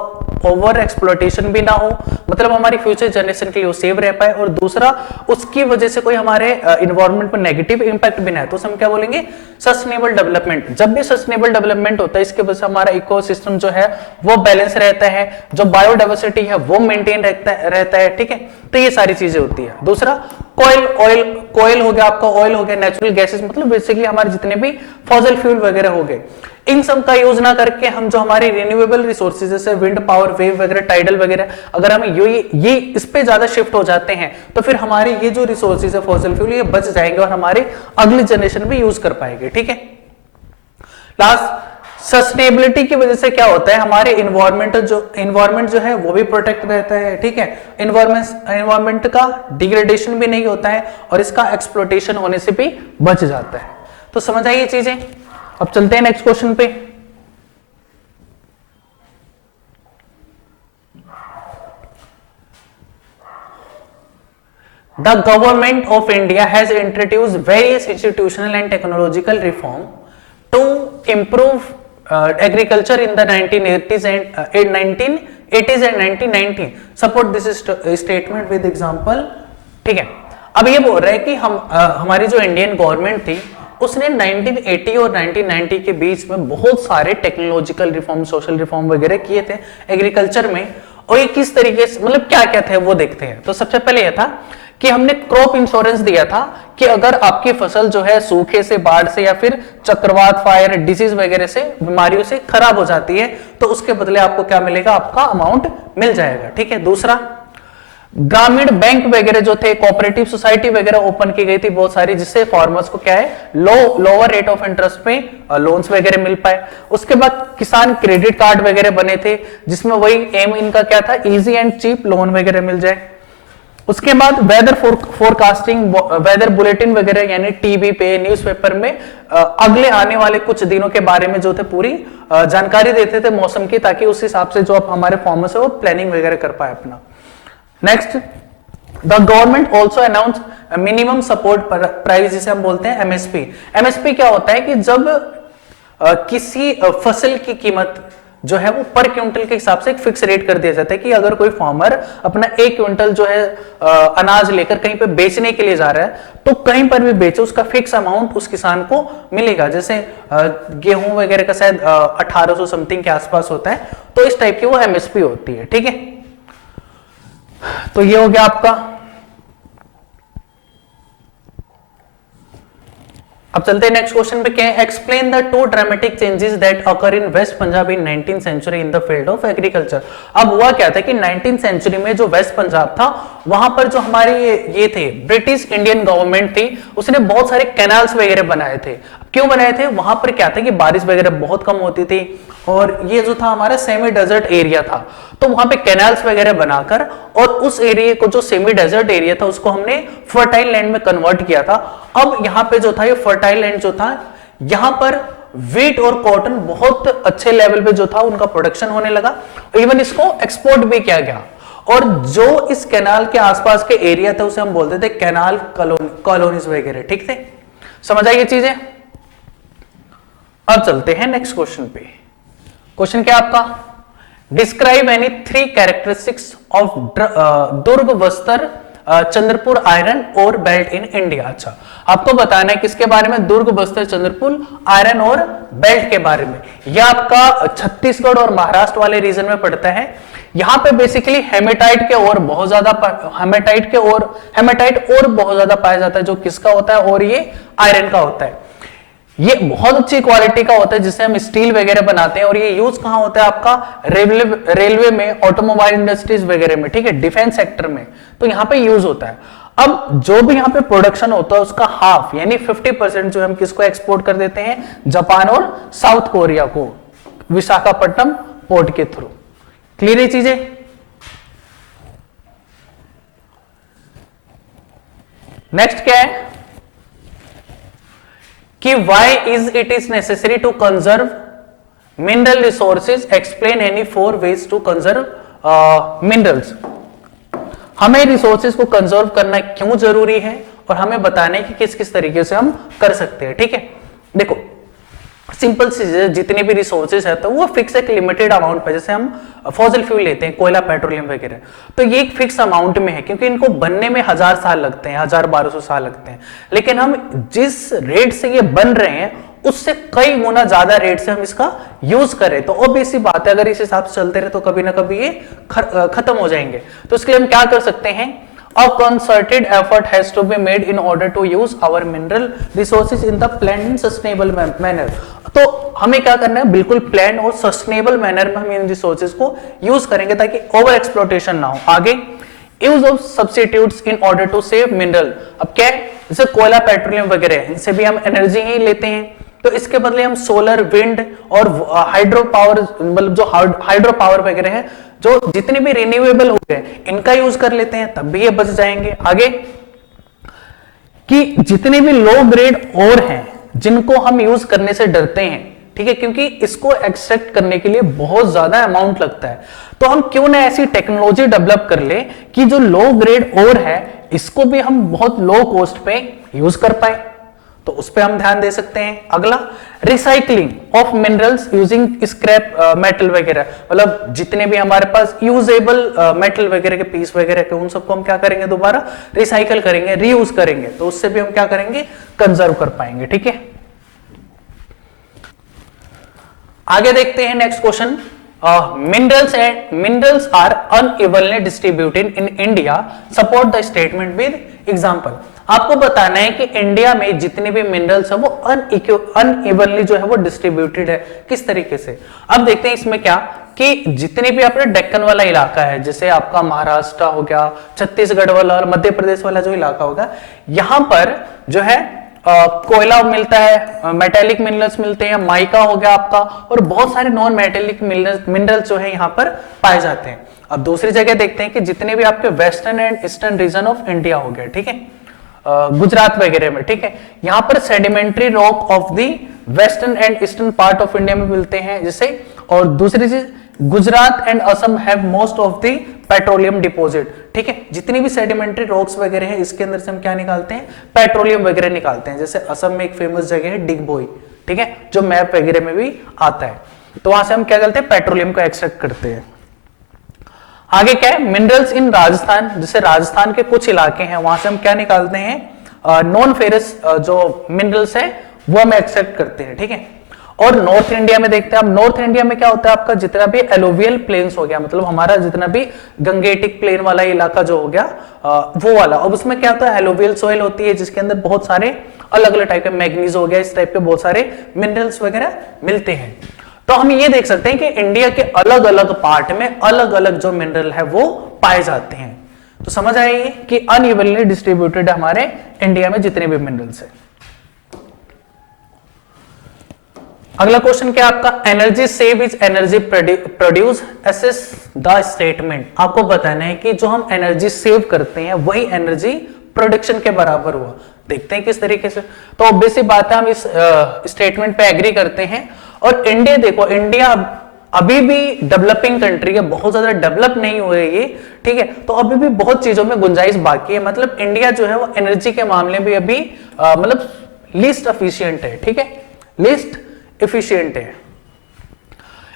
ओवर एक्सप्लॉयटेशन भी ना हो, मतलब हमारी फ्यूचर जनरेशन के लिए वो सेव रह पाए, और दूसरा उसकी वजह से कोई हमारे इन्वायरमेंट पर नेगेटिव इंपैक्ट भी ना है, तो हम क्या बोलेंगे, सस्टेनेबल डेवलपमेंट। जब भी सस्टेनेबल डेवलपमेंट होता है इसके वजह से हमारा इकोसिस्टम जो है वो बैलेंस रहता है, जो बायोडाइवर्सिटी है वो मेंटेन रहता है। ठीक है, तो ये सारी चीजें होती है। दूसरा, कोयल हो गया आपका, ऑयल हो गया, नेचुरल गैसेस, मतलब बेसिकली हमारे जितने भी फॉसिल फ्यूल वगैरह हो गए, इन सब का यूज ना करके हम जो हमारी रिन्यूएबल रिसोर्सेज जैसे विंड पावर, वेव वगैरह, टाइडल वगैरह, अगर हम ये इस पे ज्यादा शिफ्ट हो जाते हैं तो फिर हमारे ये जो रिसोर्सेज है फॉसिल फ्यूल ये बच जाएंगे और हमारे अगली जनरेशन भी यूज कर पाएंगे। ठीक है। लास्ट, सस्टेनेबिलिटी की वजह से क्या होता है, हमारे इन्वायरमेंट जो है वो भी प्रोटेक्ट रहता है। ठीक है। इन्वायरमेंट का डिग्रेडेशन भी नहीं होता है और इसका एक्सप्लोटेशन होने से भी बच जाता है। तो समझ आई ये चीजें। अब चलते हैं नेक्स्ट क्वेश्चन पे। The government of India has introduced various institutional and technological reform to improve agriculture in the 1980s and 1980s and 1990. Support this statement with example. ठीक है। अब ये बोल रहा है कि हमारी जो इंडियन गवर्नमेंट थी उसने 1980 और 1990 के बीच में बहुत सारे टेक्नोलॉजिकल रिफॉर्म, सोशल रिफॉर्म वगैरह किए थे एग्रीकल्चर में। और ये किस तरीके से, मतलब क्या क्या थे वो देखते हैं। तो सबसे पहले यह था कि हमने क्रॉप इंश्योरेंस दिया था कि अगर आपकी फसल जो है सूखे से, बाढ़ से या फिर चक्रवात, फायर, डिसीज वगैरह से, बीमारियों से खराब हो जाती है तो उसके बदले आपको क्या मिलेगा, आपका अमाउंट मिल जाएगा। ठीक है। दूसरा, ग्रामीण बैंक वगैरह जो थे, कोऑपरेटिव सोसाइटी वगैरह ओपन की गई थी बहुत सारी, जिससे फार्मर्स को क्या है, लोअर रेट ऑफ इंटरेस्ट पे लोन्स वगैरह मिल पाए। उसके बाद किसान क्रेडिट कार्ड वगैरह बने थे जिसमें वही एम इनका क्या था, इजी एंड चीप लोन वगैरह मिल जाए। उसके बाद वेदर फोरकास्टिंग, वेदर बुलेटिन वगैरह यानी टीवी पे, न्यूज़पेपर में अगले आने वाले कुछ दिनों के बारे में जो थे पूरी जानकारी देते थे मौसम की, ताकि उस हिसाब से जो हमारे फार्मर्स है वो प्लानिंग वगैरह कर पाए अपना। Next, the government also announce minimum support price, जिसे हम बोलते हैं एमएसपी। एमएसपी क्या होता है कि जब किसी फसल की कीमत जो है वो पर क्विंटल के हिसाब से एक फिक्स रेट कर दिया जाता है कि अगर कोई फार्मर अपना 1 क्विंटल जो है अनाज लेकर कहीं पे बेचने के लिए जा रहा है तो कहीं पर भी बेचे उसका फिक्स अमाउंट उस किसान को मिलेगा। जैसे गेहूं वगैरह का शायद 1800 समथिंग के आसपास होता है, तो इस टाइप की वो एमएसपी होती है। ठीक है। तो ये हो गया आपका। अब चलते हैं नेक्स्ट क्वेश्चन पे। क्या है, explain the 2 dramatic changes that occur in west Punjab in 19th century in the field of agriculture. अब हुआ क्या था कि 19th सेंचुरी में जो वेस्ट पंजाब था वहां पर जो हमारे ये थे ब्रिटिश इंडियन गवर्नमेंट थी, उसने बहुत सारे कैनाल्स वगैरह बनाए थे। क्यों बनाए थे, वहां पर क्या था कि बारिश वगैरह बहुत कम होती थी और ये जो था हमारा सेमी डेजर्ट एरिया था, तो वहां पे कैनाल्स वगैरह बनाकर और उस एरिया को, जो सेमी डेजर्ट एरिया था, उसको हमने फर्टाइल लैंड में कन्वर्ट किया था। अब यहाँ पे जो था ये फर्टाइल लैंड जो था, यहाँ पर वीट और कॉटन बहुत अच्छे लेवल पे जो था उनका प्रोडक्शन होने लगा, इवन इसको एक्सपोर्ट भी किया गया। और जो इस कैनाल के आसपास के एरिया था उसे हम बोलते थे कैनाल कॉलोनीज वगैरह। ठीक थे, समझ आई ये चीजें। अब चलते हैं नेक्स्ट क्वेश्चन पे। क्वेश्चन क्या आपका, describe any 3 characteristics of Durg, Bastar, Chandrapur iron और बेल्ट इन इंडिया। अच्छा, आपको बताना है किसके बारे में, दुर्ग, बस्तर, चंद्रपुर आयरन और बेल्ट के बारे में। यह आपका छत्तीसगढ़ और महाराष्ट्र वाले रीजन में पड़ता है। यहां पे बेसिकली हेमेटाइट और बहुत ज्यादा पाया जाता है, जो किसका होता है, और ये आयरन का होता है। ये बहुत अच्छी क्वालिटी का होता है जिससे हम स्टील वगैरह बनाते हैं, और ये यूज कहां होता है आपका, रेलवे में, ऑटोमोबाइल इंडस्ट्रीज वगैरह में। ठीक है, डिफेंस सेक्टर में, तो यहां पे यूज होता है। अब जो भी यहां पे प्रोडक्शन होता है उसका हाफ यानी 50% जो हम किसको एक्सपोर्ट कर देते हैं, जापान और साउथ कोरिया को, विशाखापट्टनम पोर्ट के थ्रू। क्लियर है चीजें। नेक्स्ट क्या है कि why is it is necessary to conserve mineral resources, explain any 4 ways to conserve minerals। हमें रिसोर्सेज को कंजर्व करना क्यों जरूरी है और हमें बताने कि किस किस तरीके से हम कर सकते हैं। ठीक है, देखो सिंपल चीजें, जितने भी रिसोर्सेज है तो वो फिक्स एक लिमिटेड अमाउंट पे, जैसे हम फॉसिल फ्यूल लेते हैं, कोयला, पेट्रोलियम वगैरह, तो ये एक फिक्स अमाउंट में है क्योंकि इनको बनने में 1000 साल लगते हैं, 1200 साल लगते हैं। लेकिन हम जिस रेट से ये बन रहे हैं उससे कई गुना ज्यादा रेट से हम इसका यूज करें तो ऑब्वियस सी बात है, अगर इस हिसाब से चलते रहे तो कभी ना कभी ये खत्म हो जाएंगे। तो इसके लिए हम क्या कर सकते हैं, A concerted effort has to be made in order to use our mineral resources in the planned and sustainable manner. तो हमें क्या करना है, बिल्कुल प्लान और सस्टेनेबल मैनर में हम इन रिसोर्सेज को यूज करेंगे ताकि ओवर एक्सप्लोटेशन ना हो। आगे use of substitutes in order to save mineral. अब क्या है, जैसे कोयला पेट्रोलियम वगैरह है, इनसे भी हम एनर्जी ही लेते हैं, तो इसके बदले हम सोलर, विंड और हाइड्रो पावर, मतलब जो हाइड्रो पावर वगैरह है, जो जितने भी रिन्यूएबल हो गए इनका यूज कर लेते हैं, तब भी ये बच जाएंगे। आगे कि जितने भी लो ग्रेड और हैं जिनको हम यूज करने से डरते हैं, ठीक है, क्योंकि इसको एक्सट्रैक्ट करने के लिए बहुत ज्यादा अमाउंट लगता है, तो हम क्यों ना ऐसी टेक्नोलॉजी डेवलप कर ले कि जो लो ग्रेड और है इसको भी हम बहुत लो कॉस्ट पे यूज कर पाए, तो उस पे हम ध्यान दे सकते हैं। अगला, recycling of minerals using scrap metal वगैरह, मतलब जितने भी हमारे पास यूजेबल मेटल वगैरह के पीस वगैरह के, उन सबको हम क्या करेंगे, दोबारा रिसाइकल करेंगे, रीयूज करेंगे, तो उससे भी हम क्या करेंगे, कंजर्व कर पाएंगे। ठीक है, आगे देखते हैं next question. Minerals are unevenly distributed in India, support the statement with example. आपको बताना है कि इंडिया में जितने भी मिनरल्स है वो अनइवनली जो है वो डिस्ट्रीब्यूटेड है, किस तरीके से। अब देखते हैं इसमें क्या, कि जितने भी अपने डेक्कन वाला इलाका है, जैसे आपका महाराष्ट्र हो गया, छत्तीसगढ़ वाला और मध्य प्रदेश वाला जो इलाका होगा, यहां पर जो है कोयला मिलता है, मेटेलिक मिनरल्स मिलते हैं, माइका हो गया आपका, और बहुत सारे नॉन मेटेलिक मिनरल्स जो है यहाँ पर पाए जाते हैं। अब दूसरी जगह देखते हैं कि जितने भी आपके western and eastern region of India हो गया, ठीक है, गुजरात वगैरह में, ठीक है, यहाँ पर sedimentary rock of the western and eastern part of India में मिलते हैं जैसे। और दूसरी चीज, Gujarat and Assam have most of the petroleum deposit, ठीक है, जितनी भी सेडिमेंट्री रॉक्स वगैरह है इसके अंदर से हम क्या निकालते हैं, पेट्रोलियम वगैरह निकालते हैं। जैसे असम में एक फेमस जगह है डिगबोई, ठीक है, जो मैप वगैरह में भी आता है, तो वहां से हम क्या करते हैं, पेट्रोलियम को एक्सट्रैक्ट करते हैं। आगे क्या है, मिनरल्स इन राजस्थान, जैसे राजस्थान के कुछ इलाके हैं वहां से हम क्या निकालते हैं, नॉन फेरस जो मिनरल्स है वो हम एक्सट्रैक्ट करते हैं, ठीक है। और नॉर्थ इंडिया में देखते हैं, अब नॉर्थ इंडिया में क्या होता है, आपका जितना भी एलोवियल प्लेन्स हो गया, मतलब हमारा जितना भी गंगेटिक प्लेन वाला इलाका जो हो गया वो वाला, अब उसमें क्या होता है, एलोवियल सॉइल होती है जिसके अंदर बहुत सारे अलग अलग टाइप के मैग्नीज हो गया, इस टाइप के बहुत सारे मिनरल्स वगैरह मिलते हैं। तो हम ये देख सकते हैं कि इंडिया के अलग अलग पार्ट में अलग अलग जो मिनरल है वो पाए जाते हैं। तो समझ आइए कि अनइवनली डिस्ट्रीब्यूटेड हमारे इंडिया में जितने भी मिनरल्स है। अगला क्वेश्चन क्या आपका, energy save is energy produce, assess the statement. आपको बताना है कि जो हम एनर्जी सेव करते हैं वही एनर्जी प्रोडक्शन के बराबर हुआ। देखते हैं किस तरीके से। तो ऑब्वियस सी बात है, हम इस स्टेटमेंट पे एग्री करते हैं। और इंडिया देखो, इंडिया अभी भी डेवलपिंग कंट्री है, बहुत ज्यादा डेवलप नहीं हुए ये, ठीक है, तो अभी भी बहुत चीजों में गुंजाइश बाकी है। मतलब इंडिया जो है वो एनर्जी के मामले में अभी मतलब लीस्ट एफिशिएंट है, ठीक है, लीस्ट एफिशिएंट है।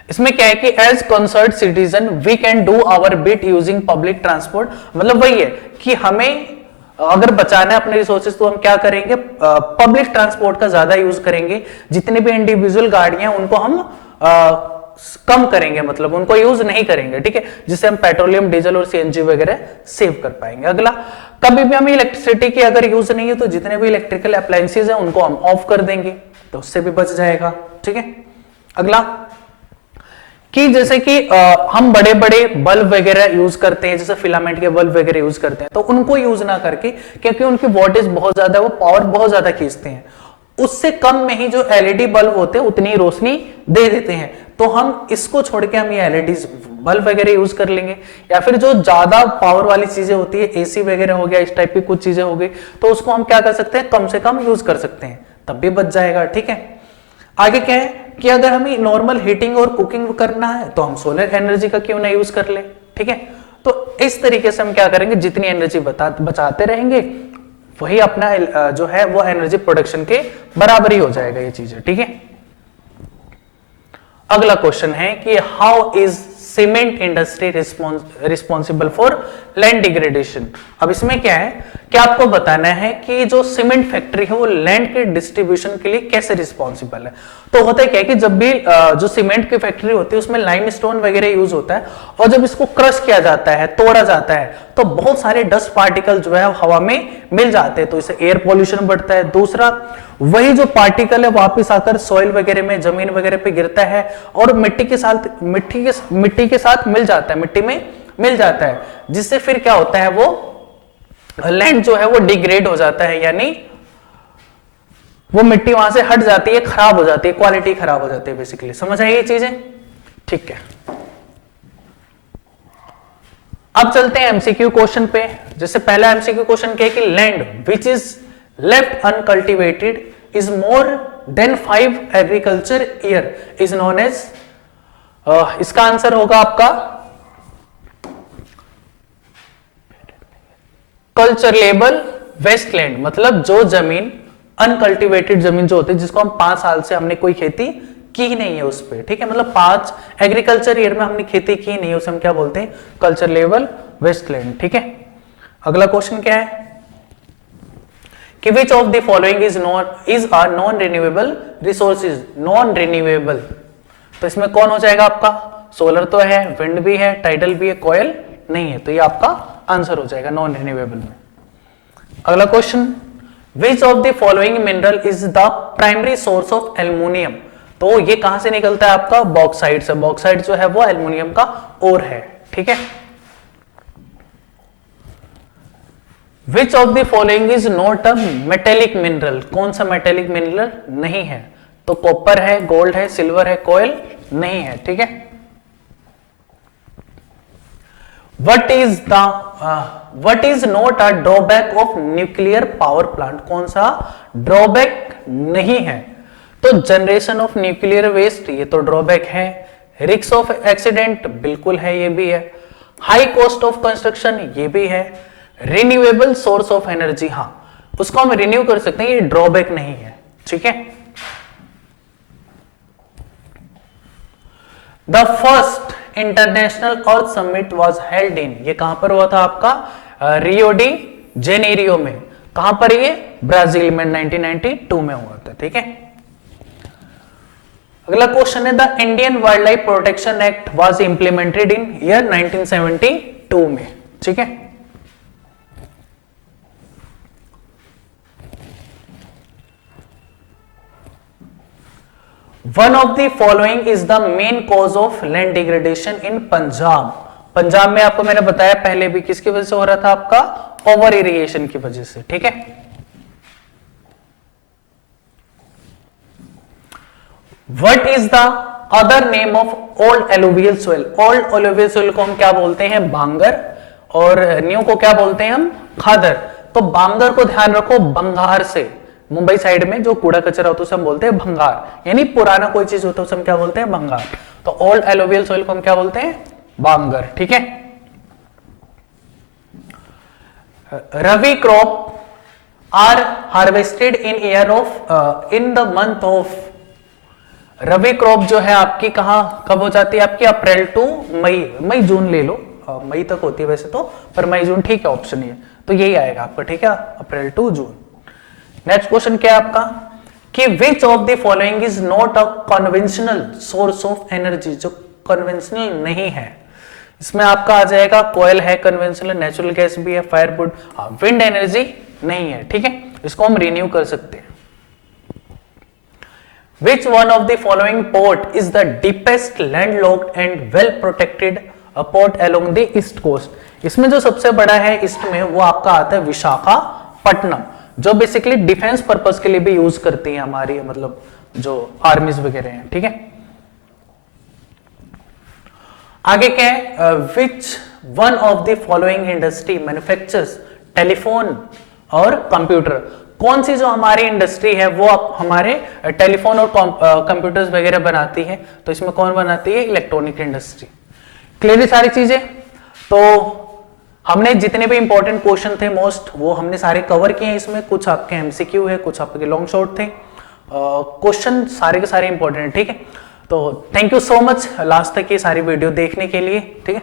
इसमें क्या है कि as concern citizen we can do our bit using public transport, मतलब वही है कि हमें अगर बचाना है अपने रिसोर्सेज तो हम क्या करेंगे, पब्लिक ट्रांसपोर्ट का ज्यादा यूज करेंगे। जितने भी इंडिविजुअल गाड़ियां उनको हम कम करेंगे, मतलब उनको यूज नहीं करेंगे, ठीक है, जिससे हम पेट्रोलियम, डीजल और सीएनजी वगैरह सेव कर पाएंगे। अगला, कभी भी हमें इलेक्ट्रिसिटी की अगर यूज नहीं है तो जितने भी इलेक्ट्रिकल अप्लायंसेज हैं उनको हम ऑफ कर देंगे, तो उससे भी बच जाएगा, ठीक है। अगला, कि जैसे कि हम बड़े बड़े बल्ब वगैरह यूज करते हैं, जैसे फिलामेंट के बल्ब वगैरह यूज करते हैं, तो उनको यूज ना करके, क्योंकि उनकी वोल्टेज बहुत ज्यादा, वो पावर बहुत ज्यादा खींचते हैं, उससे कम में ही जो एलईडी बल्ब होते हैं उतनी रोशनी दे देते हैं, तो हम इसको छोड़ के हम ये एलईडी बल्ब वगैरह यूज कर लेंगे। या फिर जो ज्यादा पावर वाली चीजें होती है, एसी वगैरह हो गया, इस टाइप की कुछ चीजें हो गई, तो उसको हम क्या कर सकते हैं, कम से कम यूज कर सकते हैं, तब भी बच जाएगा, ठीक है। आगे क्या है कि अगर हमें नॉर्मल हीटिंग और कुकिंग करना है तो हम सोलर एनर्जी का क्यों ना यूज कर ले, ठीक है। तो इस तरीके से हम क्या करेंगे, जितनी एनर्जी बचाते रहेंगे वही अपना जो है वो एनर्जी प्रोडक्शन के बराबर ही हो जाएगा ये चीजें, ठीक है। अगला क्वेश्चन है कि how is cement industry responsible for land degradation. अब इसमें क्या है कि आपको बताना है कि जो सीमेंट फैक्ट्री है वो लैंड के डिस्ट्रीब्यूशन के लिए कैसे रिस्पॉन्सिबल है। तो होता है क्या कि जब भी जो सीमेंट की फैक्ट्री होती है उसमें लाइमस्टोन वगैरह यूज होता है, और जब इसको क्रश किया जाता है, तोड़ा जाता है, तो बहुत सारे डस्ट पार्टिकल जो है हवा में मिल जाते हैं, तो इससे एयर पॉल्यूशन बढ़ता है। दूसरा, वही जो पार्टिकल है वापस आकर सॉइल वगैरह में, जमीन वगैरह पे गिरता है और मिट्टी के साथ मिल जाता है, मिट्टी में मिल जाता है, जिससे फिर क्या होता है, वो लैंड जो है वो डिग्रेड हो जाता है, यानी वो मिट्टी वहां से हट जाती है, खराब हो जाती है, क्वालिटी खराब हो जाती है बेसिकली। समझ आई ये चीजें? ठीक है, अब चलते हैं एमसीक्यू क्वेश्चन पे। जैसे पहला एमसीक्यू क्वेश्चन क्या है कि land which is left uncultivated is more than 5 agriculture year is known as, इसका आंसर होगा आपका कल्चरेबल वेस्टलैंड। मतलब जो जमीन अनकल्टिवेटेड जमीन जो होती है, जिसको हम 5 साल से हमने कोई खेती की नहीं है उस पे, ठीक है, मतलब 5 एग्रीकल्चर ईयर में हमने खेती की नहीं है, उसे हम क्या बोलते हैं, कल्चरेबल वेस्टलैंड। ठीक है, अगला क्वेश्चन क्या है कि which of the following is non renewable resources. Non renewable, तो इसमें कौन हो जाएगा आपका, सोलर तो है, विंड भी है, टाइडल भी है, कोयल नहीं है, तो ये आपका आंसर हो जाएगा नॉन रिन्यूएबल में। अगला question, which of the following mineral is the primary source of aluminium. तो ये कहां से निकलता है आपका, बॉक्साइट से। बॉक्साइट जो है वो एल्युमिनियम का ओर है। ठीक है, which of the following is not a metallic mineral. कौन सा मेटेलिक मिनरल नहीं है, तो कॉपर है, गोल्ड है, सिल्वर है, कोयल नहीं है। ठीक है, What is not a drawback of nuclear power plant। कौन सा ड्रॉबैक नहीं है, तो जनरेशन ऑफ न्यूक्लियर वेस्ट, ये तो ड्रॉबैक है। रिस्क ऑफ एक्सीडेंट बिल्कुल है, ये भी है। हाई कॉस्ट ऑफ कंस्ट्रक्शन ये भी है। रिन्यूएबल सोर्स ऑफ एनर्जी, हाँ उसको हम रिन्यू कर सकते हैं, ये ड्रॉबैक नहीं है। ठीक है, the first international earth summit was held in, ये कहां पर हुआ था आपका, रियो डी जेनेरियो में। कहां पर, ये ब्राजील में 1992 में हुआ था। ठीक है, अगला क्वेश्चन है the Indian wild life protection act was implemented in year 1972 में। ठीक है, one of the following is the main cause of land degradation इन पंजाब। पंजाब में आपको मैंने बताया पहले भी, किसकी वजह से हो रहा था आपका, ओवर इरिगेशन की वजह से। ठीक है, what is the other name of old alluvial soil. Old alluvial soil को हम क्या बोलते हैं, बांगर, और न्यू को क्या बोलते हैं हम, खादर। तो बांगर को ध्यान रखो, बंगार से, मुंबई साइड में जो कूड़ा कचरा होता है उसे हम बोलते हैं भंगार, यानी पुराना कोई चीज होता है उसे हम क्या बोलते हैं, भंगार। तो ओल्ड एलुवियल सोइल को हम क्या बोलते हैं, बांगर। ठीक है, rabi crop are harvested in year of in the month of. Rabi crop जो है आपकी कब हो जाती है आपकी, अप्रैल टू मई जून ले लो, मई तक होती है वैसे तो, पर मई जून ठीक है, ऑप्शन ये, तो यही आएगा आपका। ठीक है, अप्रैल टू जून। नेक्स्ट क्वेश्चन क्या है आपका कि which of the following is not a conventional source of energy. जो कन्वेंशनल नहीं है, इसमें आपका आ जाएगा कोयल है कन्वेंशनल, नेचुरल गैस भी है, फायरवुड, विंड एनर्जी नहीं है। ठीक है, इसको हम रिन्यू कर सकते हैं। Which one of the following port is the deepest landlocked and well protected port along the east coast. इसमें जो सबसे बड़ा है ईस्ट में, वो आपका आता है विशाखापट्टनम, जो बेसिकली डिफेंस पर्पस के लिए भी यूज करती है हमारी, मतलब जो आर्मीज वगैरह हैं। ठीक है, आगे क्या है, which one of the following industry manufactures telephone और कंप्यूटर। कौन सी जो हमारी इंडस्ट्री है वो हमारे टेलीफोन और कंप्यूटर्स वगैरह बनाती है, तो इसमें कौन बनाती है, इलेक्ट्रॉनिक इंडस्ट्री। क्लियर सारी चीजें, तो हमने जितने भी इंपॉर्टेंट क्वेश्चन थे मोस्ट, वो हमने सारे कवर किए हैं इसमें। कुछ आपके एमसीक्यू है, कुछ आपके लॉन्ग शॉर्ट थे, क्वेश्चन सारे के सारे इंपॉर्टेंट है। ठीक है, तो thank you so much last तक ये सारी वीडियो देखने के लिए। ठीक है।